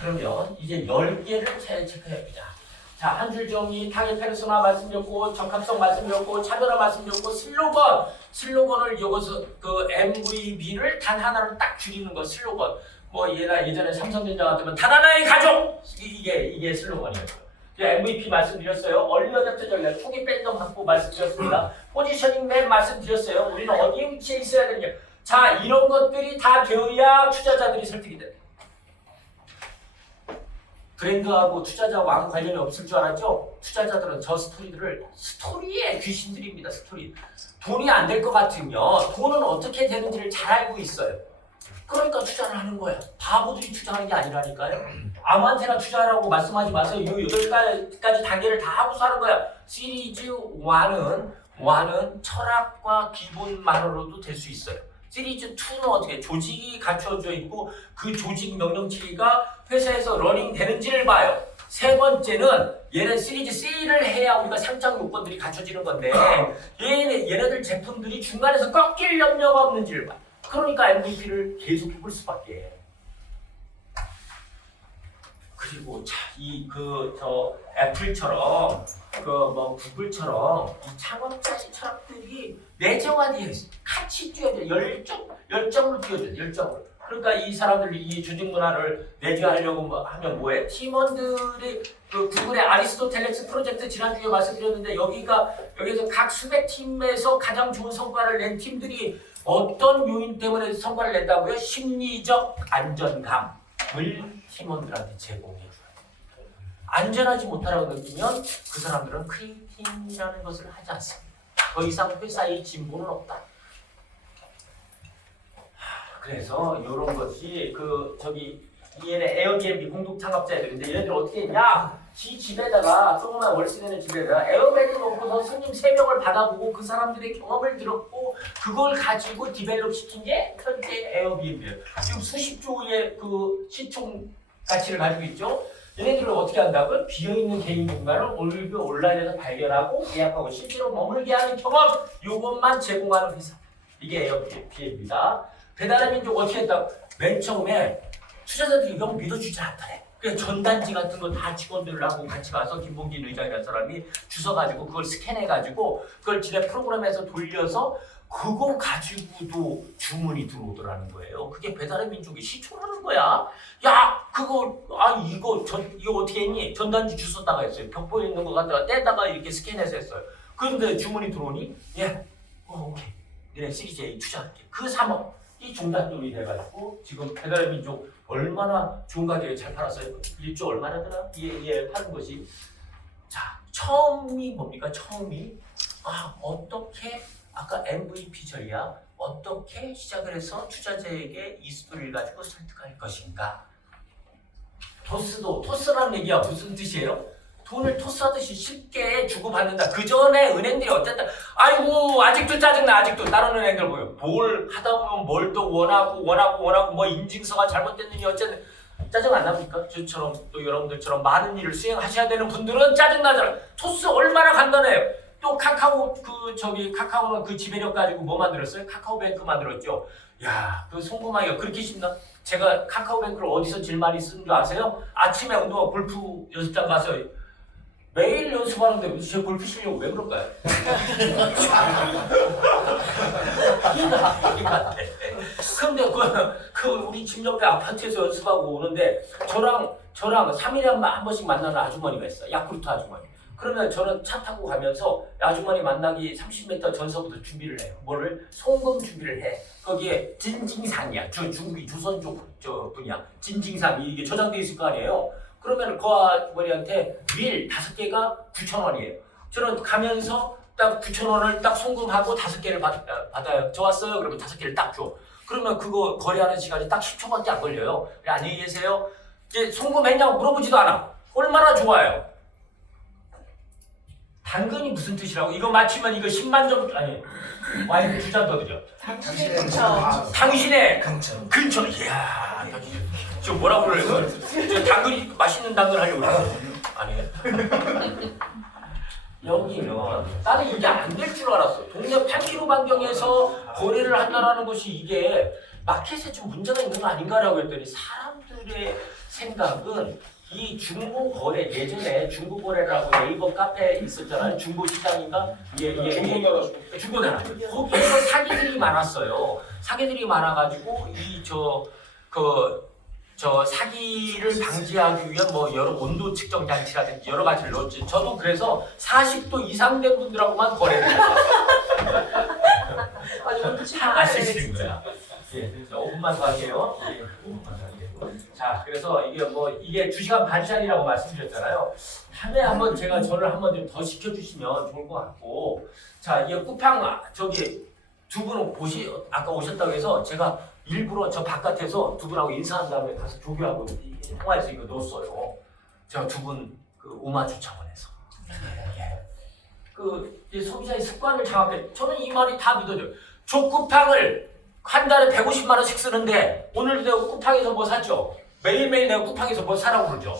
그러면 이제 10개를 체크해봅니다. 자, 한 줄 정리, 타겟 페르소나 말씀드렸고, 적합성 말씀드렸고, 차별화 말씀드렸고, 슬로건을 여기서 그 MVB를 단 하나로 딱 줄이는 거, 슬로건. 뭐 예전에 삼성전자 같으면 단 하나의 가족! 이게 슬로건이에요. MVP 말씀드렸어요. 얼리 어댑터 전략, 초기 팬덤 확보 말씀드렸습니다. 포지셔닝 맵 말씀드렸어요. 우리는 어디에 위치해 있어야 되느냐. 자, 이런 것들이 다 되어야 투자자들이 설득이 됩니다. 브랜드하고 투자자하고 아무 관련이 없을 줄 알았죠? 투자자들은 저 스토리의 귀신들입니다. 스토리. 돈이 안 될 것 같으면 돈은 어떻게 되는지를 잘 알고 있어요. 그러니까 투자를 하는 거야. 바보들이 투자하는 게 아니라니까요. 아무한테나 투자하라고 말씀하지 마세요. 이 8가지 단계를 다 하고서 하는 거야. 시리즈 1은 철학과 기본만으로도 될 수 있어요. 시리즈 2는 어떻게 조직이 갖춰져 있고 그 조직 명령체계가 회사에서 러닝 되는지를 봐요. 세 번째는 얘는 시리즈 C를 해야 우리가 상장 요건들이 갖춰지는 건데 얘네들 제품들이 중간에서 꺾일 염려가 없는지를 봐. 그러니까 MVP를 계속 해볼 수밖에. 그리고 애플처럼 구글처럼 이 창업자의 철학들이 내정화되어 있어. 같이 뛰어야 돼. 열정으로 뛰어야 돼. 열정으로. 그러니까 이 사람들이 이 조직 문화를 내재하려고 하면 뭐해? 팀원들이 구글의 아리스토텔레스 프로젝트 지난주에 말씀드렸는데 여기서 각 수백 팀에서 가장 좋은 성과를 낸 팀들이 어떤 요인 때문에 성과를 냈다고요? 심리적 안정감을 팀원들한테 제공해 줘야 돼. 안전하지 못하다고 느끼면 그 사람들은 크리에이팅이라는 것을 하지 않습니다. 더 이상 회사의 진보는 없다. 그래서 이런 것이 얘네 에어비앤비 공동 창업자들인데 얘네들 어떻게 했냐? 지 집에다가 조그만 월세 내는 집에다가 에어베드 놓고서 손님 3명을 받아보고 그 사람들의 경험을 들었고 그걸 가지고 디벨롭 시킨 게 현재 에어비앤비예요. 지금 수십 조의 그 시총 가치를 가지고 있죠. 얘네들을 어떻게 한다고요? 비어있는 개인 공간을 온라인에서 발견하고 예약하고 실제로 머물게 하는 경험, 요것만 제공하는 회사. 이게 에어비앤비입니다. 배달의 민족 어떻게 했다고? 맨 처음에 투자자들이 이건 믿어주지 않더래. 그래서 전단지 같은 거 다 직원들하고 같이 가서 김봉진 의장이라는 사람이 주워가지고 그걸 스캔해가지고 그걸 지네 프로그램에서 돌려서 그거 가지고도 주문이 들어오더라는 거예요. 그게 배달의 민족이 시초라는 거야. 야, 이거 어떻게 했니? 전단지 주웠다가 했어요. 벽보에 있는 거 갖다가 떼다가 이렇게 스캔해서 했어요. 그런데 주문이 들어오니? 예, 오케이. 니네 시리즈에 투자할게. 그 3억. 이 중단점이 돼가지고 지금 배달의 민족 얼마나 좋은 가격에 잘 팔았어요. 1조 얼마나 더라? 파는 것이. 자, 처음이 뭡니까? 처음이 어떻게 아까 MVP 전략 어떻게 시작을 해서 투자자에게 이 스토리를 가지고 설득할 것인가. 토스라는 얘기가 무슨 뜻이에요? 돈을 토스하듯이 쉽게 주고받는다. 그 전에 은행들이 어쨌든 아이고 아직도 짜증나. 아직도 다른 은행들 보면 뭘 하다 보면 뭘 또 원하고 뭐 인증서가 잘못됐느니 어쨌든 짜증 안 납니까? 저처럼 또 여러분들처럼 많은 일을 수행하셔야 되는 분들은 짜증나잖아요. 토스 얼마나 간단해요. 또 카카오는 그 지배력 가지고 뭐 만들었어요? 카카오뱅크 만들었죠. 야, 그 송금하기가 그렇게 쉽나? 제가 카카오뱅크를 어디서 제일 많이 쓰는 줄 아세요? 아침에 운동화 골프 연습장 가서 매일 연습하는데 제 골프 실력 왜 그럴까요? 이해가 안 돼. 근데 그 우리 집 옆에 아파트에서 연습하고 오는데 저랑 3일에 한 번씩 만나는 아주머니가 있어. 야쿠르트 아주머니. 그러면 저는 차 타고 가면서 아주머니 만나기 30m 전서부터 준비를 해요. 뭐를? 송금 준비를 해. 거기에 진징산이야. 중국이 조선 쪽 분이야. 진징산 이게 저장돼 있을 거 아니에요. 그러면 그 아주머니한테 밀 5개가 9,000원이에요. 저는 가면서 딱 9,000원을 딱 송금하고 5개를 받아요. 저 왔어요. 그러면 5개를 딱 줘. 그러면 그거 거래하는 시간이 딱 10초밖에 안 걸려요. 그래, 안녕히 계세요. 이제 송금했냐고 물어보지도 않아. 얼마나 좋아요. 당근이 무슨 뜻이라고? 이거 맞히면 이거 10만 점 아니 와인 2잔 더 드려. 당신의 근처. 당신의 근처. 이야, 저 뭐라고 그래요? 저 당근이 맛있는 당근 하려고 그래요. 아니에요. 여기는 나는 이게 안 될 줄 알았어. 동네 8km 반경에서 거래를 한다라는 것이 이게 마켓에 좀 문제가 있는 거 아닌가라고 했더니 사람들의 생각은 이 중고 거래 예전에 중고 거래라고 네이버 카페 있었잖아요. 중고 시장인가? 중고나라. 거기에서 사기들이 많았어요. 사기들이 많아가지고 저 사기를 방지하기 위한 뭐 여러 온도 측정 장치라든지 여러 가지를 넣었지. 저도 그래서 40도 이상 된 분들하고만 거래를 해요. 아시는 거야. 예, 5분만 더 할게요. 예, 5분만 더 할게요. 자, 그래서 이게 2시간 반짜리라고 말씀드렸잖아요. 다음에 한번 저를 한번 좀 더 시켜주시면 좋을 것 같고. 자, 이게 쿠팡 두 분은 아까 오셨다고 해서 제가 일부러 저 바깥에서 두 분하고 인사한 다음에 가서 조교하고 통화해서 이거 넣었어요. 제가 두 분 우마주차원에서. 예. 소비자의 습관을 장악해. 저는 이 말이 다 믿어져요. 쿠팡을 한 달에 150만 원씩 쓰는데 오늘 내가 쿠팡에서 뭐 샀죠? 매일매일 내가 쿠팡에서 뭐 사라고 그러죠.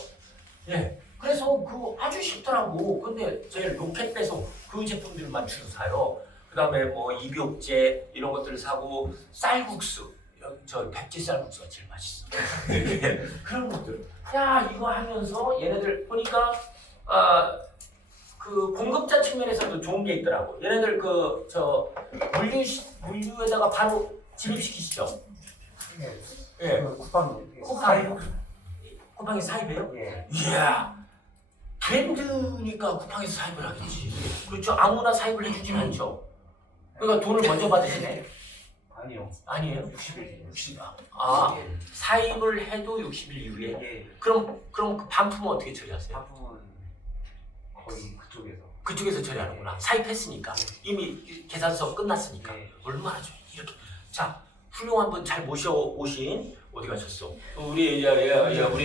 예. 그래서 아주 쉽더라고. 근데 제일 로켓 배송 그 제품들만 주로 사요. 그 다음에 뭐 입욕제 이런 것들을 사고 쌀국수. 저 백지 쌀국수가 제일 맛있어. 그런 것들. 야, 이거 하면서 얘네들 보니까 그 공급자 측면에서도 좋은 게 있더라고. 얘네들 물류에다가 바로 진입시키시죠. 예. 쿠팡이 사입해요? 예. 이야. 브랜드니까 쿠팡에서 사입을 하겠지. 그렇죠. 아무나 사입을 해주진 않죠. 그러니까 돈을 먼저 받으시네. 아니요. 아니에요? 60일. 60. 아, 사입을 해도 60일 이후에. 예. 그럼 그 반품은 어떻게 처리하세요? 화품은 거의 그쪽에서. 그쪽에서 처리하는구나. 사입했으니까. 이미 계산서 끝났으니까. 네. 얼마나 좋아. 이렇게. 자, 훌륭한 분 잘 모셔오신 어디 가셨어? 우리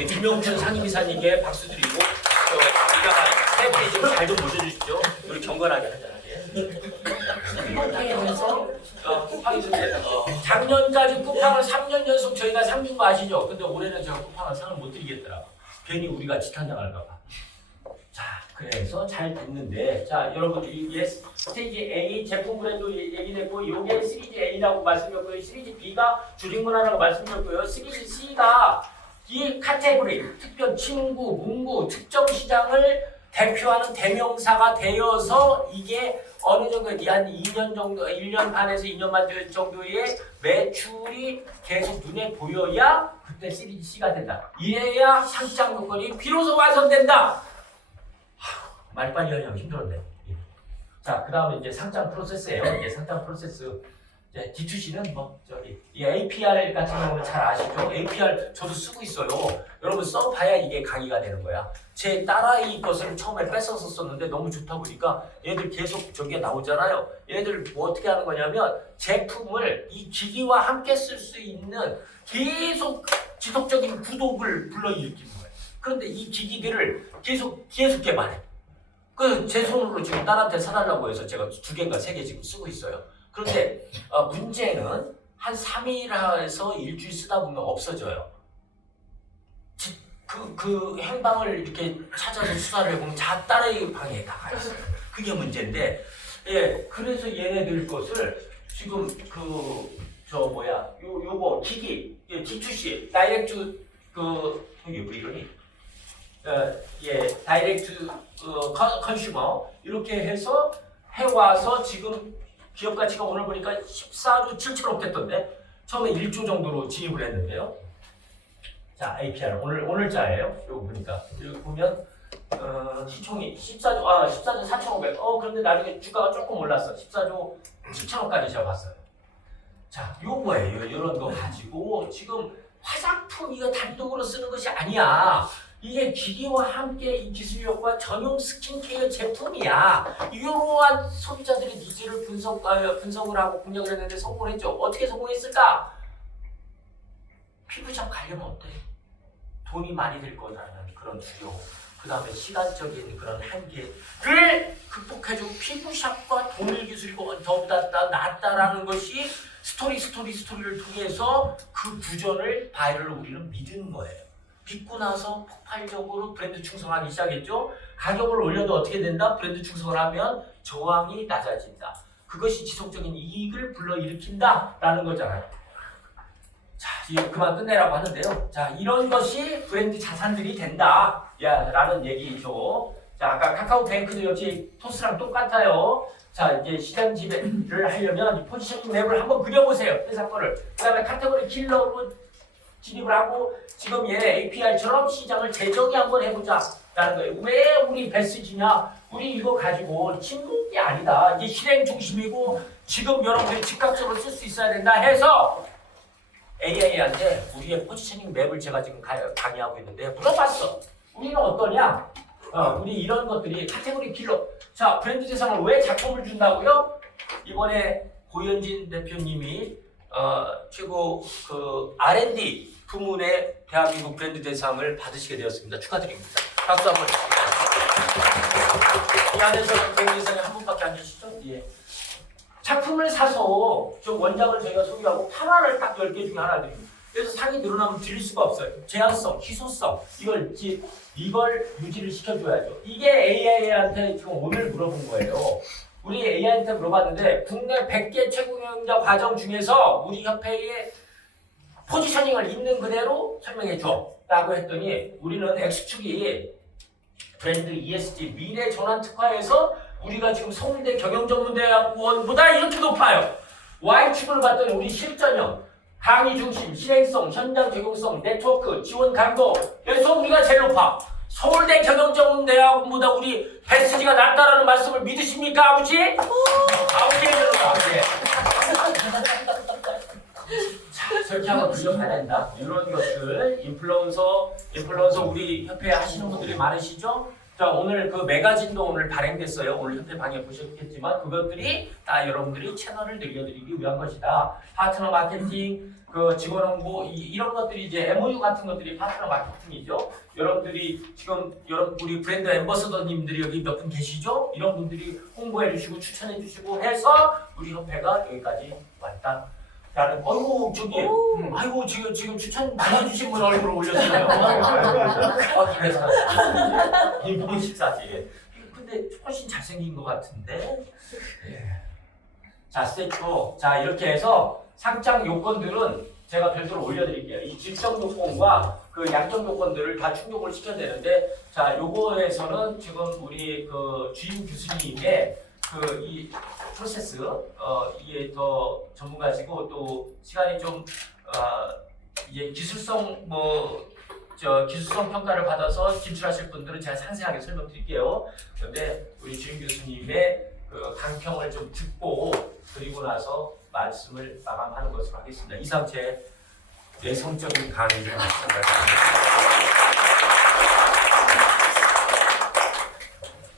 김영춘 상임이사님께 박수 드리고 우리가 세 분이 좀 잘 좀 모셔주십시오. 우리 경건하게 하자. 이렇게 하면서 작년까지 쿠팡을 3년 연속 저희가 상 준 거 아시죠? 근데 올해는 제가 쿠팡을 상을 못 드리겠더라. 괜히 우리가 지탄당할까 봐. 자, 그래서 잘 됐는데, 자, 여러분 이게 스테이지 A 제품 브랜드 얘기됐고, 이게 시리즈 A라고 말씀드렸고요, 시리즈 B가 줄임문화라고 말씀드렸고요, 시리즈 C가 이 카테고리, 특별 친구, 문구, 특정 시장을 대표하는 대명사가 되어서 이게 어느 정도 한 2년 정도, 1년 반에서 2년 반 정도의 매출이 계속 눈에 보여야 그때 시리즈 C가 된다. 이래야 상장 요건이 비로소 완성된다. 말 빨리 하려면 힘들었네. 예. 자, 그 다음에 이제 상장 프로세스예요. 이제 상장 프로세스. 이제 D2C는 뭐 저기 이 APR 같은 경우는 잘 아시죠? APR 저도 쓰고 있어요. 여러분 써봐야 이게 강의가 되는 거야. 제 딸아이 것을 처음에 뺏어서 썼는데 너무 좋다 보니까 얘들 계속 저게 나오잖아요. 얘들 뭐 어떻게 하는 거냐면 제품을 이 기기와 함께 쓸 수 있는 계속 지속적인 구독을 불러일으키는 거예요. 그런데 이 기기들을 계속 개발해. 제 손으로 지금 딸한테 사달라고 해서 제가 2개인가 3개 지금 쓰고 있어요. 그런데 문제는 한 3일에서 일주일 쓰다 보면 없어져요. 그 행방을 이렇게 찾아서 수사를 해보면 딸의 방에 다 가 있어요. 그게 문제인데, 예, 그래서 얘네들 것을 지금 요거 기기, D2C, 다이렉트 이게 왜 이러니? 다이렉트 컨슈머 이렇게 해서 해와서 지금 기업 가치가 오늘 보니까 14조 7천억 됐던데 처음에 1조 정도로 진입을 했는데요. 자, APR 오늘자예요. 이거 보니까 여기 보면 시총이 14조 4,500. 그런데 나중에 주가가 조금 올랐어. 14조 7천억까지 제가 봤어요. 자, 요거예요. 이런 거 가지고 지금 화장품 이거 단독으로 쓰는 것이 아니야. 이게 기기와 함께 이 기술력과 전용 스킨케어 제품이야. 이러한 소비자들의 니즈를 분석을 하고 공략을 했는데 성공을 했죠. 어떻게 성공했을까? 피부샵 가려면 어때? 돈이 많이 들 거라는 그런 두려움, 그 다음에 시간적인 그런 한계를 극복해주고 피부샵과 동일 기술이고 더보다 낫다라는 것이 스토리를 통해서 그 구전을 바이럴을 우리는 믿은 거예요. 믿고 나서 폭발적으로 브랜드 충성하기 시작했죠. 가격을 올려도 어떻게 된다? 브랜드 충성을 하면 저항이 낮아진다. 그것이 지속적인 이익을 불러일으킨다라는 거잖아요. 자, 이제 그만 끝내라고 하는데요. 자, 이런 것이 브랜드 자산들이 된다. 라는 얘기죠. 자, 아까 카카오뱅크도 역시 토스랑 똑같아요. 자, 이제 시장 지배를 하려면 포지셔닝 맵을 한번 그려보세요. 회사 거를. 그 다음에 카테고리 킬러로 진입을 하고 지금 얘 APR처럼 시장을 재정의 한번 해보자 라는 거예요. 왜 우리 베스지냐? 우리 이거 가지고 침묵이 아니다. 이게 실행 중심이고 지금 여러분들이 즉각적으로 쓸 수 있어야 된다 해서 AI한테 우리의 포지셔닝 맵을 제가 지금 강의하고 있는데 물어봤어. 우리는 어떠냐? 우리 이런 것들이 카테고리 킬러. 자, 브랜드 대상을 왜 작품을 준다고요? 이번에 고현진 대표님이 최고 R&D 부문의 대한민국 브랜드 대상을 받으시게 되었습니다. 축하드립니다. 박수 한번 주세요. 이 안에서 브랜드 대상에 한 분밖에 안 계시죠? 예. 작품을 사서 저 원작을 저희가 소개하고 8화를 딱 10개 중에 하나 드립니다. 그래서 상이 늘어나면 드릴 수가 없어요. 제한성, 희소성 이걸 유지를 시켜줘야죠. 이게 AI한테 지금 오늘 물어본 거예요. 우리 AI한테 물어봤는데 국내 100개 최고 경영자 과정 중에서 우리 협회의 포지셔닝을 있는 그대로 설명해 줘 라고 했더니 우리는 X축이 브랜드 ESG 미래 전환 특화에서 우리가 지금 서울대 경영전문대학원보다 이렇게 높아요. Y축을 봤더니 우리 실전형, 강의 중심, 실행성, 현장 적용성, 네트워크, 지원 강도 그래서 우리가 제일 높아. 서울대 경영전문대학원보다 우리 베스지가 낫다라는 말씀을 믿으십니까, 아버지? 아버지의 대로다. 예. 설계하고 돌려봐야 된다. 이런 것들 인플루언서 우리 협회 하시는 분들이 많으시죠? 자, 오늘 그 매거진도 오늘 발행됐어요. 오늘 협회 방에 보셨겠지만 그것들이 다 여러분들이 채널을 늘려드리기 위한 것이다. 파트너 마케팅, 그 직원 홍보 이런 것들이 이제 MOU 같은 것들이 파트너 마케팅이죠. 여러분들이 지금 우리 브랜드 앰버서더님들이 여기 몇 분 계시죠? 이런 분들이 홍보해 주시고 추천해 주시고 해서 우리 협회가 여기까지 왔다. 라는 아이고 지금 추천 많이 해주신 분 얼굴을 올렸어요. 그래서 인봉식사지. 근데 훨씬 잘생긴 것 같은데. 예. 자 스태초. 자 이렇게 해서 상장 요건들은 제가 별도로 올려드릴게요. 이 질적 요건과 그 양적 요건들을 다 충족을 시켜야 되는데, 자 요거에서는 지금 우리 그 주임 교수님의 그 이 프로세스 이게 더 전문가시고 또 시간이 좀 이제 기술성 기술성 평가를 받아서 진출하실 분들은 제가 상세하게 설명드릴게요. 그런데 우리 주임 교수님의 그 강평을 좀 듣고 그리고 나서 말씀을 마감하는 것으로 하겠습니다. 이상 제 내성적인 강의를 마쳤습니다.